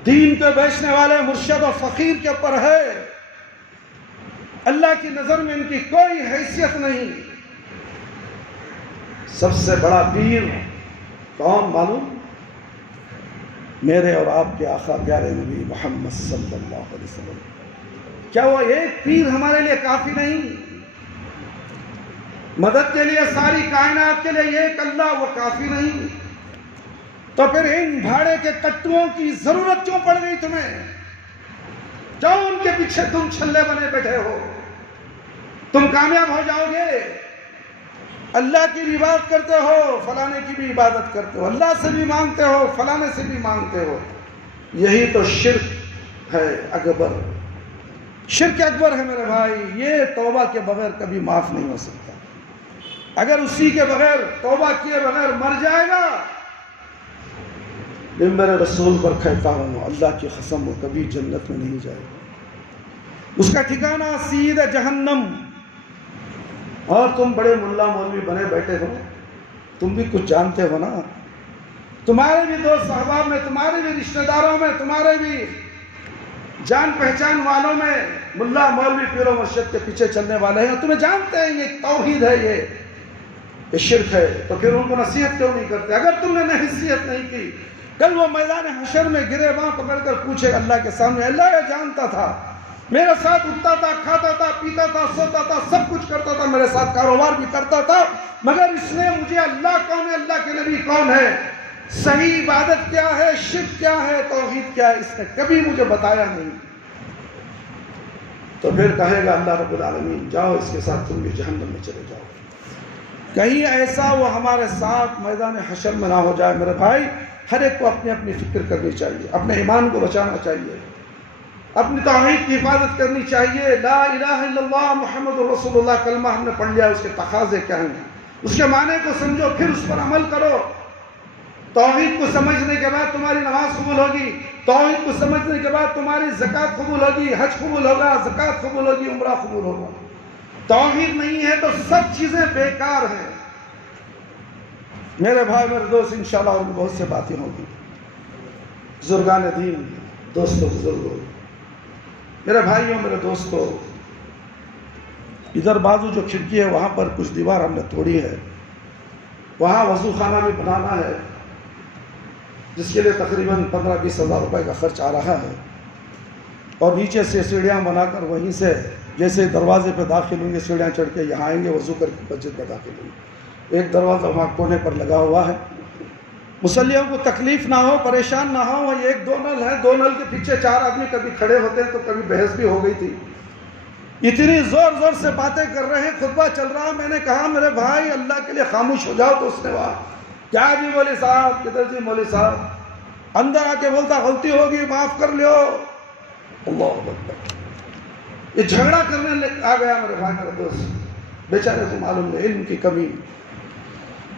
دین کو بیچنے والے مرشد اور فقیر کے اوپر ہے. اللہ کی نظر میں ان کی کوئی حیثیت نہیں. سب سے بڑا پیر کون معلوم؟ میرے اور آپ کے آقا پیارے نبی محمد صلی اللہ علیہ وسلم. کیا وہ ایک پیر ہمارے لیے کافی نہیں؟ مدد کے لیے ساری کائنات کے لیے ایک اللہ وہ کافی نہیں؟ تو پھر ان بھاڑے کے کٹوؤں کی ضرورت کیوں پڑ گئی تمہیں؟ جاؤ ان کے پیچھے تم چھلے بنے بیٹھے ہو. تم کامیاب ہو جاؤ گے. اللہ کی بھی عبادت کرتے ہو, فلانے کی بھی عبادت کرتے ہو, اللہ سے بھی مانگتے ہو, فلانے سے بھی مانگتے ہو. یہی تو شرک ہے اکبر. شرک اکبر ہے میرے بھائی. یہ توبہ کے بغیر کبھی معاف نہیں ہو سکتا. اگر اسی کے بغیر, توبہ کیے بغیر مر جائے گا, ممبر رسول پر کہتا ہوں اللہ کی قسم وہ کبھی جنت میں نہیں جائے گا. اس کا ٹھکانہ سیدھا جہنم. اور تم بڑے ملا مولوی بنے بیٹھے ہو, تم بھی کچھ جانتے ہو نا. تمہارے بھی دوست احباب میں, تمہارے بھی رشتہ داروں میں, تمہارے بھی جان پہچان والوں میں ملا مولوی پیر و مرشد کے پیچھے چلنے والے ہیں. تمہیں جانتے ہیں یہ توحید ہے, یہ شرک ہے, تو پھر ان کو نصیحت کیوں نہیں کرتے؟ اگر تم نے نصیحت نہیں کی, کل وہ میدان حشر میں گرے وہاں پکڑ کر پوچھے اللہ کے سامنے, اللہ یہ جانتا تھا, میرے ساتھ اٹھتا تھا, کھاتا تھا, پیتا تھا, سوتا تھا, سب کچھ کرتا تھا, میرے ساتھ کاروبار بھی کرتا تھا, مگر اس نے مجھے اللہ کون ہے, اللہ کے نبی کون ہے, صحیح عبادت کیا ہے, شرک کیا ہے, توحید کیا ہے, اس نے کبھی مجھے بتایا نہیں. تو پھر کہے گا اللہ رب العالمین جاؤ اس کے ساتھ تم بھی جہنم میں چلے جاؤ. کہیں ایسا وہ ہمارے ساتھ میدان حشر میں نہ ہو جائے. میرے بھائی, ہر ایک کو اپنی اپنی فکر کرنی چاہیے, اپنے ایمان کو بچانا چاہیے, اپنی توحید کی حفاظت کرنی چاہیے. لا الہ الا اللہ محمد رسول اللہ کلمہ ہم نے پڑھ لیا, اس کے تقاضے کیا ہیں, اس کے معنی کو سمجھو, پھر اس پر عمل کرو. توحید کو سمجھنے کے بعد تمہاری نماز قبول ہوگی, توحید کو سمجھنے کے بعد تمہاری زکوٰۃ قبول ہوگی, حج قبول ہوگا, زکوٰۃ قبول ہوگی, عمرہ قبول ہوگا. توحید نہیں ہے تو سب چیزیں بیکار ہیں۔ میرے بھائی میرے دوست، انشاءاللہ اور بھی بہت سے باتیں ہوں گی۔ بزرگان دین، دوستوں بزرگوں، میرے بھائیوں میرے دوستوں، ادھر بازو جو کھڑکی ہے وہاں پر کچھ دیوار ہم نے توڑی ہے، وہاں وضو خانہ بھی بنانا ہے، جس کے لیے تقریباً 15-20 ہزار روپے کا خرچ آ رہا ہے، اور نیچے سے سیڑھیاں بنا کر وہیں سے جیسے دروازے پہ داخل ہوں گے سیڑھیاں چڑھ کے یہاں آئیں گے، وضو کر کے مسجد میں داخل ہوں گے۔ ایک دروازہ وہاں کونے پر لگا ہوا ہے، مصلیوں کو تکلیف نہ ہو، پریشان نہ ہو۔ ایک دو نل ہے، دو نل کے پیچھے 4 آدمی کبھی کھڑے ہوتے ہیں تو کبھی بحث بھی ہو گئی تھی۔ اتنی زور زور سے باتیں کر رہے ہیں، خطبہ چل رہا، میں نے کہا میرے بھائی اللہ کے لیے خاموش ہو جاؤ، تو اس نے کہا کیا جی مولوی صاحب، کدھر جی مولوی صاحب؟ اندر آ کے بولتا غلطی ہوگی معاف کر لیو۔ اللہ اکبر، یہ جھگڑا کرنے آ گیا میرے بھائی میرے دوست، بیچارے کو معلوم ہے علم کی کمی۔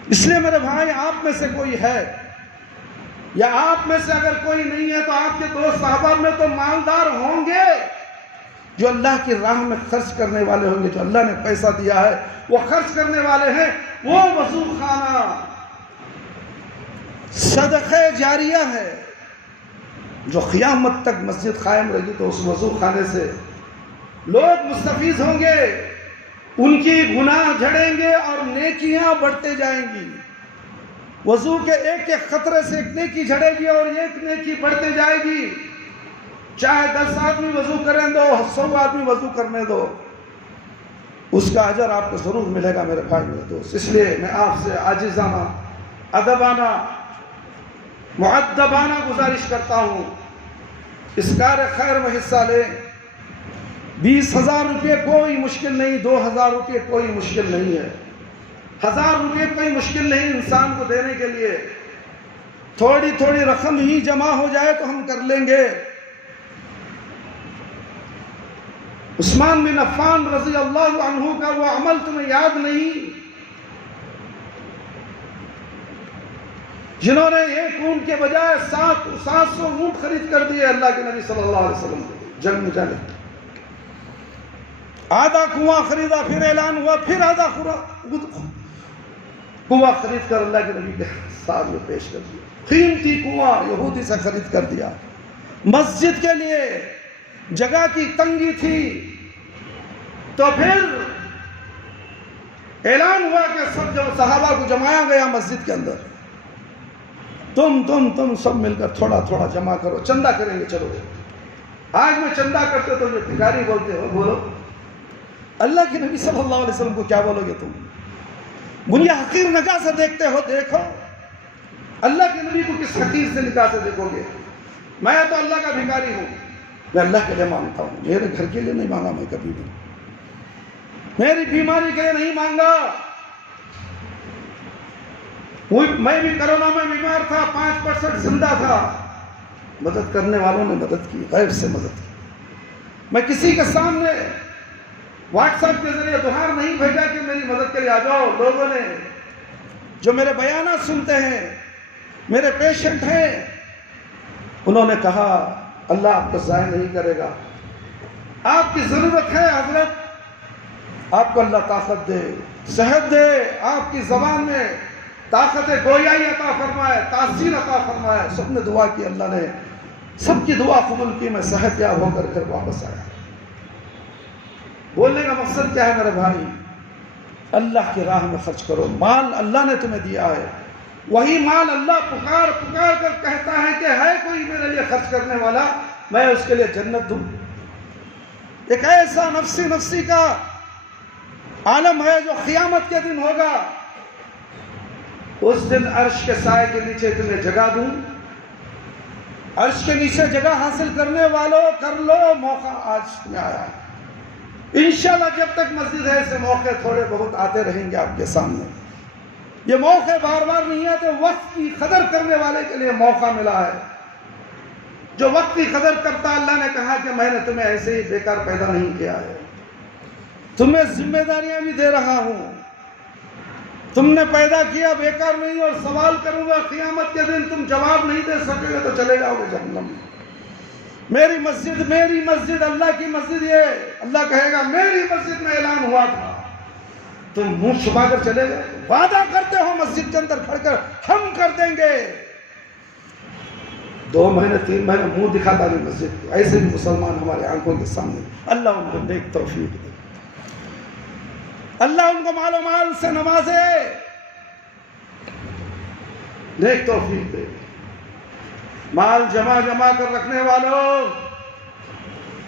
اس لیے میرے بھائی آپ میں سے کوئی ہے یا آپ میں سے اگر کوئی نہیں ہے تو آپ کے دوست صحابہ میں تو مالدار ہوں گے جو اللہ کی راہ میں خرچ کرنے والے ہوں گے، جو اللہ نے پیسہ دیا ہے وہ خرچ کرنے والے ہیں۔ وہ وضو خانہ صدقہ جاریہ ہے، جو قیامت تک مسجد قائم رہے گی تو اس وضو خانے سے لوگ مستفیض ہوں گے، ان کی گناہ جھڑیں گے اور نیکیاں بڑھتے جائیں گی۔ وضو کے ایک ایک قطرے سے ایک نیکی جھڑے گی اور ایک نیکی بڑھتے جائے گی۔ چاہے 10 آدمی وضو کریں دو، 100 آدمی وضو کرنے دو، اس کا اجر آپ کو ضرور ملے گا میرے بھائی میرے دوست۔ اس لیے میں آپ سے عاجزانہ، ادبانہ، مؤدبانہ گزارش کرتا ہوں، اس کار خیر میں حصہ لیں۔ 20,000 روپے کوئی مشکل نہیں، 2,000 روپے کوئی مشکل نہیں ہے، 1,000 روپے کوئی مشکل نہیں انسان کو دینے کے لیے۔ تھوڑی تھوڑی رقم ہی جمع ہو جائے تو ہم کر لیں گے۔ عثمان بن عفان رضی اللہ عنہ کا وہ عمل تمہیں یاد نہیں، جنہوں نے 1 اونٹ کے بجائے 700 اونٹ خرید کر دیے اللہ کے نبی صلی اللہ علیہ وسلم کو جنگ میں جانے۔ آدھا کنواں خریدا، پھر اعلان ہوا، پھر آدھا کنواں خرید کر اللہ کے نبی کے سامنے پیش کر دیا۔ قیمتی کنواں یہودی سے خرید کر دیا۔ مسجد کے لیے جگہ کی تنگی تھی تو پھر اعلان ہوا کہ سب صحابہ کو جمایا گیا مسجد کے اندر، تم سب مل کر تھوڑا تھوڑا جمع کرو، چندہ کریں گے، چلو۔ آج میں چندہ کرتے تو جو بھکاری بولتے ہو بولو، اللہ کے نبی صلی اللہ علیہ وسلم کو کیا بولو گے تم؟ دنیا حقیر نگاہ سے دیکھتے ہو، دیکھو اللہ کے نبی کو کس حقیر سے نگاہ سے دیکھو گے؟ میں تو اللہ کا بھکاری ہوں، میں اللہ کے لیے مانگتا ہوں، میرے گھر کے لیے نہیں مانگا میں کبھی بھی، میری بیماری کے لیے نہیں مانگا۔ میں بھی کرونا میں بیمار تھا، 5% زندہ تھا، مدد کرنے والوں نے مدد کی، غیب سے مدد کی۔ میں کسی کے سامنے واٹس ایپ کے ذریعے دہار نہیں بھیجا کہ میری مدد کے لیے آ جاؤ۔ لوگوں نے جو میرے بیانات سنتے ہیں، میرے پیشنٹ ہیں، انہوں نے کہا اللہ آپ کو ضائع نہیں کرے گا، آپ کی ضرورت ہے حضرت، آپ کو اللہ طاقت دے، صحت دے، آپ کی زبان میں طاقت گویائی عطا فرمائے، تاثیر عطا فرمائے۔ سب نے دعا کی، اللہ نے سب کی دعا قبول کی، میں صحت یاب ہو کر گھر واپس آیا۔ بولنے کا مقصد کیا ہے میرے بھائی؟ اللہ کی راہ میں خرچ کرو، مال اللہ نے تمہیں دیا ہے، وہی مال اللہ پکار پکار کر کہتا ہے کہ ہے کوئی میرے لیے خرچ کرنے والا، میں اس کے لیے جنت دوں۔ ایک ایسا نفسی نفسی کا عالم ہے جو قیامت کے دن ہوگا، اس دن عرش کے سائے کے نیچے تمہیں جگہ دوں۔ عرش کے نیچے جگہ حاصل کرنے والوں کر لو، موقع آج میں آیا ہے۔ انشاءاللہ جب تک مسجد ہے ایسے موقع تھوڑے بہت آتے رہیں گے آپ کے سامنے، یہ موقع بار بار نہیں آتے۔ وقت کی قدر کرنے والے کے لیے موقع ملا ہے، جو وقت کی قدر کرتا، اللہ نے کہا کہ میں نے تمہیں ایسے ہی بیکار پیدا نہیں کیا ہے، تمہیں ذمہ داریاں بھی دے رہا ہوں، تم نے پیدا کیا بیکار نہیں، اور سوال کروں گا قیامت کے دن، تم جواب نہیں دے سکے گے تو چلے جاؤ گے جہنم میں۔ میری مسجد اللہ کی مسجد، یہ اللہ کہے گا میری مسجد میں اعلان ہوا تھا، تم منہ چھپا کر چلے گئے، وعدہ کرتے ہو مسجد کے اندر کھڑ کر ہم کر دیں گے، 2 مہینے 3 مہینے منہ دکھاتا نہیں مسجد کو۔ ایسے بھی مسلمان ہمارے آنکھوں کے سامنے، اللہ ان کو نیک توفیق دے، اللہ ان کو مال و مال سے نوازے، نیک توفیق دے۔ مال جمع کر رکھنے والوں،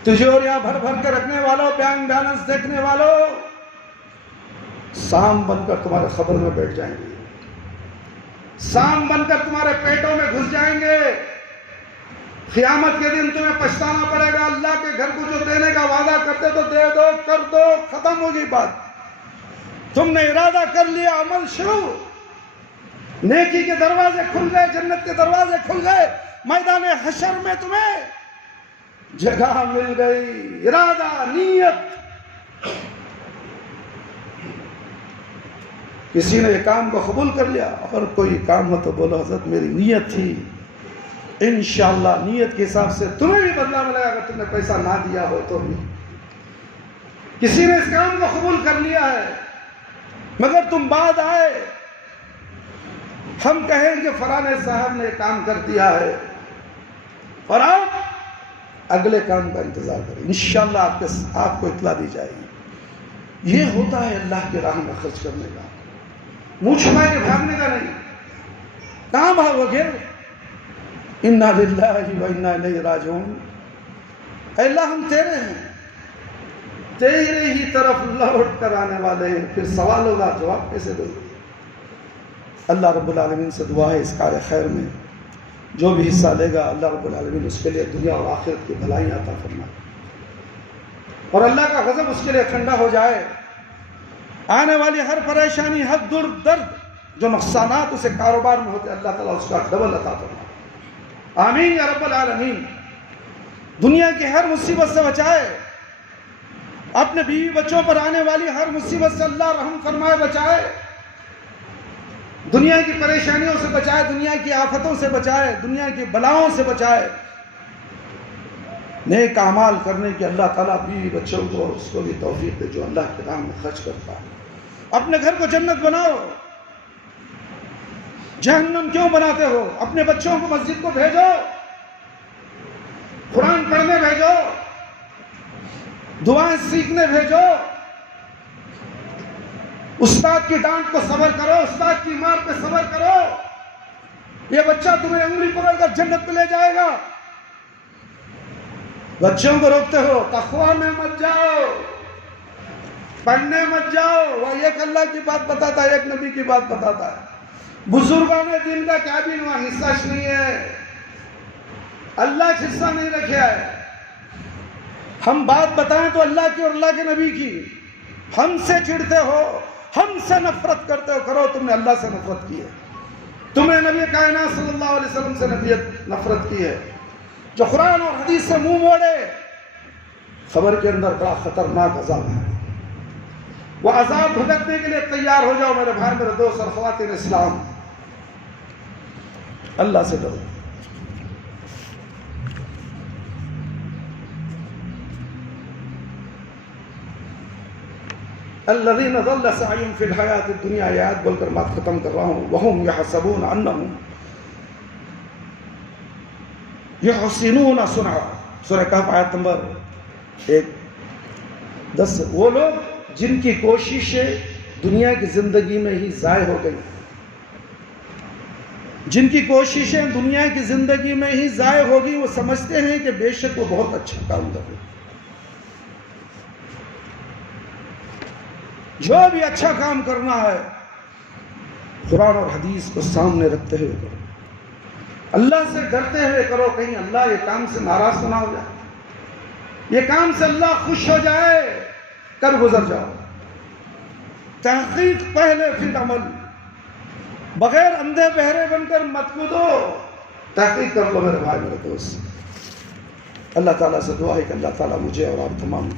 تجوریاں بھر کر رکھنے والوں، بینک بیلنس دیکھنے والوں، سام بن کر تمہارے خبر میں بیٹھ جائیں گے، سام بن کر تمہارے پیٹوں میں گھس جائیں گے۔ قیامت کے دن تمہیں پچھتانا پڑے گا، اللہ کے گھر کو جو دینے کا وعدہ کرتے تو دے دو، کر دو، ختم ہوگی بات۔ تم نے ارادہ کر لیا، عمل شروع، نیکی کے دروازے کھل گئے، جنت کے دروازے کھل گئے، میدان حشر میں تمہیں جگہ مل گئی۔ ارادہ، نیت، کسی نے یہ کام کو قبول کر لیا، اگر کوئی کام ہو تو بولو حضرت میری نیت تھی، انشاءاللہ نیت کے حساب سے تمہیں بھی بدلہ ملے گا اگر تم نے پیسہ نہ دیا ہو تو بھی۔ کسی نے اس کام کو قبول کر لیا ہے، مگر تم بعد آئے، ہم کہیں کہ فلانے صاحب نے کام کر دیا ہے اور آپ اگلے کام کا انتظار کریں، انشاءاللہ آپ کو اطلاع دی جائے گی۔ یہ ہوتا ہے اللہ کی راہ میں خرچ کرنے کا، منہ چھپا کے بھاگنے کا نہیں۔ کہاں بھاگو گے؟ انا للہ و انا الیہ راجعون، اے اللہ ہم تیرے ہیں، تیرے ہی طرف لوٹ کر آنے والے ہیں، پھر سوال ہوگا جواب کیسے دو گے؟ اللہ رب العالمین سے دعا ہے اس کار خیر میں جو بھی حصہ لے گا اللہ رب العالمین اس کے لیے دنیا اور آخرت کی بھلائی عطا فرمائے، اور اللہ کا غضب اس کے لیے ٹھنڈا ہو جائے، آنے والی ہر پریشانی، ہر درد، جو نقصانات اسے کاروبار میں ہوتے اللہ تعالیٰ اس کا ڈبل عطا فرمائے، آمین یا رب العالمین۔ دنیا کی ہر مصیبت سے بچائے، اپنے بیوی بچوں پر آنے والی ہر مصیبت سے اللہ رحم فرمائے، بچائے، دنیا کی پریشانیوں سے بچائے، دنیا کی آفتوں سے بچائے، دنیا کی بلاؤں سے بچائے، نیک اعمال کرنے کی اللہ تعالیٰ بیوی بچوں کو اور اس کو بھی توفیق دے جو اللہ کے راہ میں خرچ کرتا ہے۔ اپنے گھر کو جنت بناؤ، جہنم کیوں بناتے ہو؟ اپنے بچوں کو مسجد کو بھیجو، قرآن پڑھنے بھیجو، دعائیں سیکھنے بھیجو، استاد کی ڈانٹ کو صبر کرو، استاد کی مار پہ صبر کرو، یہ بچہ تمہیں انگلی پکڑ کر جنت پہ لے جائے گا۔ بچوں کو روکتے ہو، تقویٰ میں مت جاؤ، پڑھنے مت جاؤ، وہ ایک اللہ کی بات بتاتا ہے، ایک نبی کی بات بتاتا ہے، بزرگوں نے دین کا کیا بھی وہاں حصہ نہیں ہے، اللہ کا حصہ نہیں رکھا ہے۔ ہم بات بتائیں تو اللہ کی اور اللہ کے نبی کی، ہم سے چڑھتے ہو، ہم سے نفرت کرتے ہو، کرو، تم نے اللہ سے نفرت کی ہے، تم نے نبی کائنات صلی اللہ علیہ وسلم سے نفرت کی ہے۔ جو قرآن اور حدیث سے منہ موڑے، خبر کے اندر بڑا خطرناک عذاب ہے، وہ عذاب بھگتنے کے لیے تیار ہو جاؤ میرے بھائی، میرے دوست اور خواتین اسلام، اللہ سے ڈرو۔ الذین ضل سعیہم فی الحیاۃ الدنیا، یہ آیت بول کر بات ختم کر رہا ہوں، وہم یحسبون انہم یحسنون صنعا، سورہ کہف آیت نمبر 10۔ وہ لوگ جن کی کوششیں دنیا کی زندگی میں ہی ضائع ہو گئی، جن کی کوششیں دنیا کی زندگی میں ہی ضائع ہو گئی، وہ سمجھتے ہیں کہ بے شک وہ بہت اچھا کام کر رہے ہیں۔ جو بھی اچھا کام کرنا ہے قرآن اور حدیث کو سامنے رکھتے ہوئے کرو، اللہ سے ڈرتے ہوئے کرو، کہیں اللہ یہ کام سے ناراض نہ ہو جائے، یہ کام سے اللہ خوش ہو جائے، کر گزر جاؤ۔ تحقیق پہلے پھر عمل، بغیر اندھے بہرے بن کر مت کودو، تحقیق کر لو میرے بھائی میرے دوست۔ اللہ تعالیٰ سے دعا ہے کہ اللہ تعالیٰ مجھے اور آپ تمام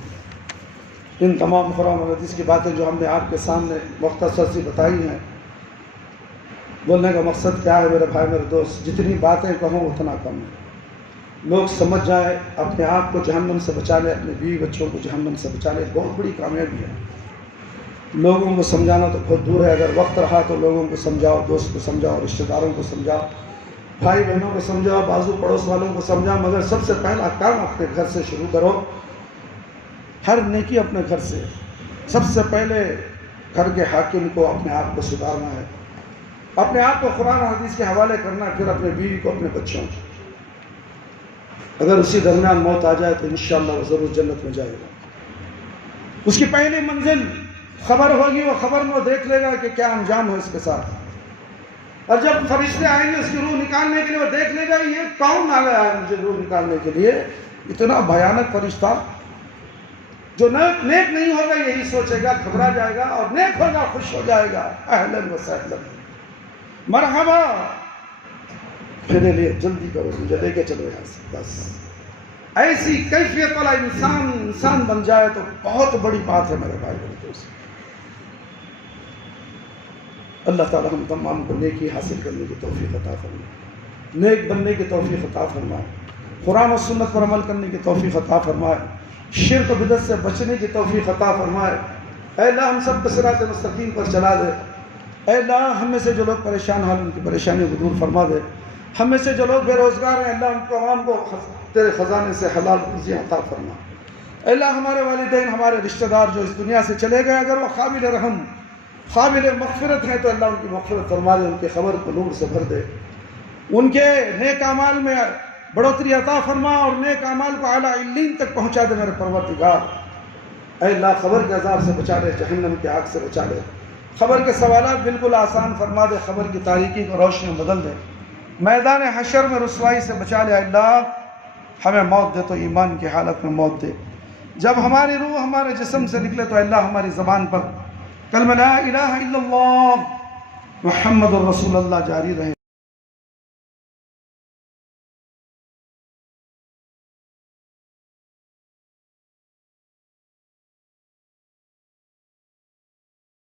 ان تمام قرآن اور حدیث کی باتیں جو ہم نے آپ کے سامنے مختصر سی بتائی ہیں، بولنے کا مقصد کیا ہے میرے بھائی میرے دوست، جتنی باتیں کہوں اتنا کم ہے، لوگ سمجھ جائیں، اپنے آپ کو جہنم سے بچا لیں، اپنے بیوی بچوں کو جہنم سے بچا لیں، بہت بڑی کامیابی ہے۔ لوگوں کو سمجھانا تو بہت دور ہے، اگر وقت رہا تو لوگوں کو سمجھاؤ، دوست کو سمجھاؤ، رشتہ داروں کو سمجھاؤ، بھائی بہنوں کو سمجھاؤ، بازو پڑوس والوں کو سمجھاؤ، مگر سب سے پہلا کام اپنے گھر سے شروع کرو۔ ہر نیکی اپنے گھر سے، سب سے پہلے گھر کے حاکم کو اپنے آپ کو سدھارنا ہے، اپنے آپ کو قرآن و حدیث کے حوالے کرنا ہے، پھر اپنے بیوی کو، اپنے بچوں کو۔ اگر اسی درمیان موت آ جائے تو انشاءاللہ وہ ضرور جنت میں جائے گا۔ اس کی پہلی منزل خبر ہوگی، وہ خبر میں وہ دیکھ لے گا کہ کیا انجام ہے اس کے ساتھ۔ اور جب فرشتے آئیں گے اس کی روح نکالنے کے لیے، وہ دیکھ لے گا یہ کون آ گیا ہے مجھے روح نکالنے کے لیے، اتنا بھیانک فرشتہ۔ جو نیک نہیں ہوگا یہی سوچے گا، گھبرا جائے گا، اور نیک ہوگا خوش ہو جائے گا، اہلاً و سہلاً، مرحبا، میرے لیے جلدی کرو، مجھے لے کے چلو یہاں سے، بس۔ ایسی کیفیت والا انسان بن جائے تو بہت بڑی بات ہے میرے بھائی میرے دوست۔ اللہ تعالی ہم تمام کو نیکی حاصل کرنے کی توفیق عطا فرمائے، نیک بننے کی توفیق عطا فرمائے، قرآن و سنت پر عمل کرنے کی توفیق عطا فرمائے، شرک و بدعت سے بچنے کی توفیق عطا فرمائے۔ اے اللہ ہم سب کو صراط مستقیم پر چلا دے۔ اے اللہ ہم میں سے جو لوگ پریشان حال ان کی پریشانیوں کو دور فرما دے۔ ہم میں سے جو لوگ بے روزگار ہیں اللہ ان تمام کو تیرے خزانے سے حلال روزیاں عطا فرما۔ اے اللہ ہمارے والدین، ہمارے رشتہ دار جو اس دنیا سے چلے گئے، اگر وہ قابل رحم، قابل مغفرت ہیں تو اللہ ان کی مغفرت فرما دے، ان کی قبر کو نور سے بھر دے، ان کے نیک اعمال میں بڑھوتری عطا فرما، اور نیک اعمال کو اعلیٰ علیین تک پہنچا دے میرے پروردگار۔ اے اللہ قبر کے عذاب سے بچا لے، جہنم کی آگ سے بچا لے، قبر کے سوالات بالکل آسان فرما دے، قبر کی تاریکی کو روشنی میں بدل دے، میدان حشر میں رسوائی سے بچا لے۔ اے اللہ ہمیں موت دے تو ایمان کی حالت میں موت دے، جب ہماری روح ہمارے جسم سے نکلے تو اللہ ہماری زبان پر کلمہ لا الہ الا اللہ محمد الرسول اللہ جاری رہے۔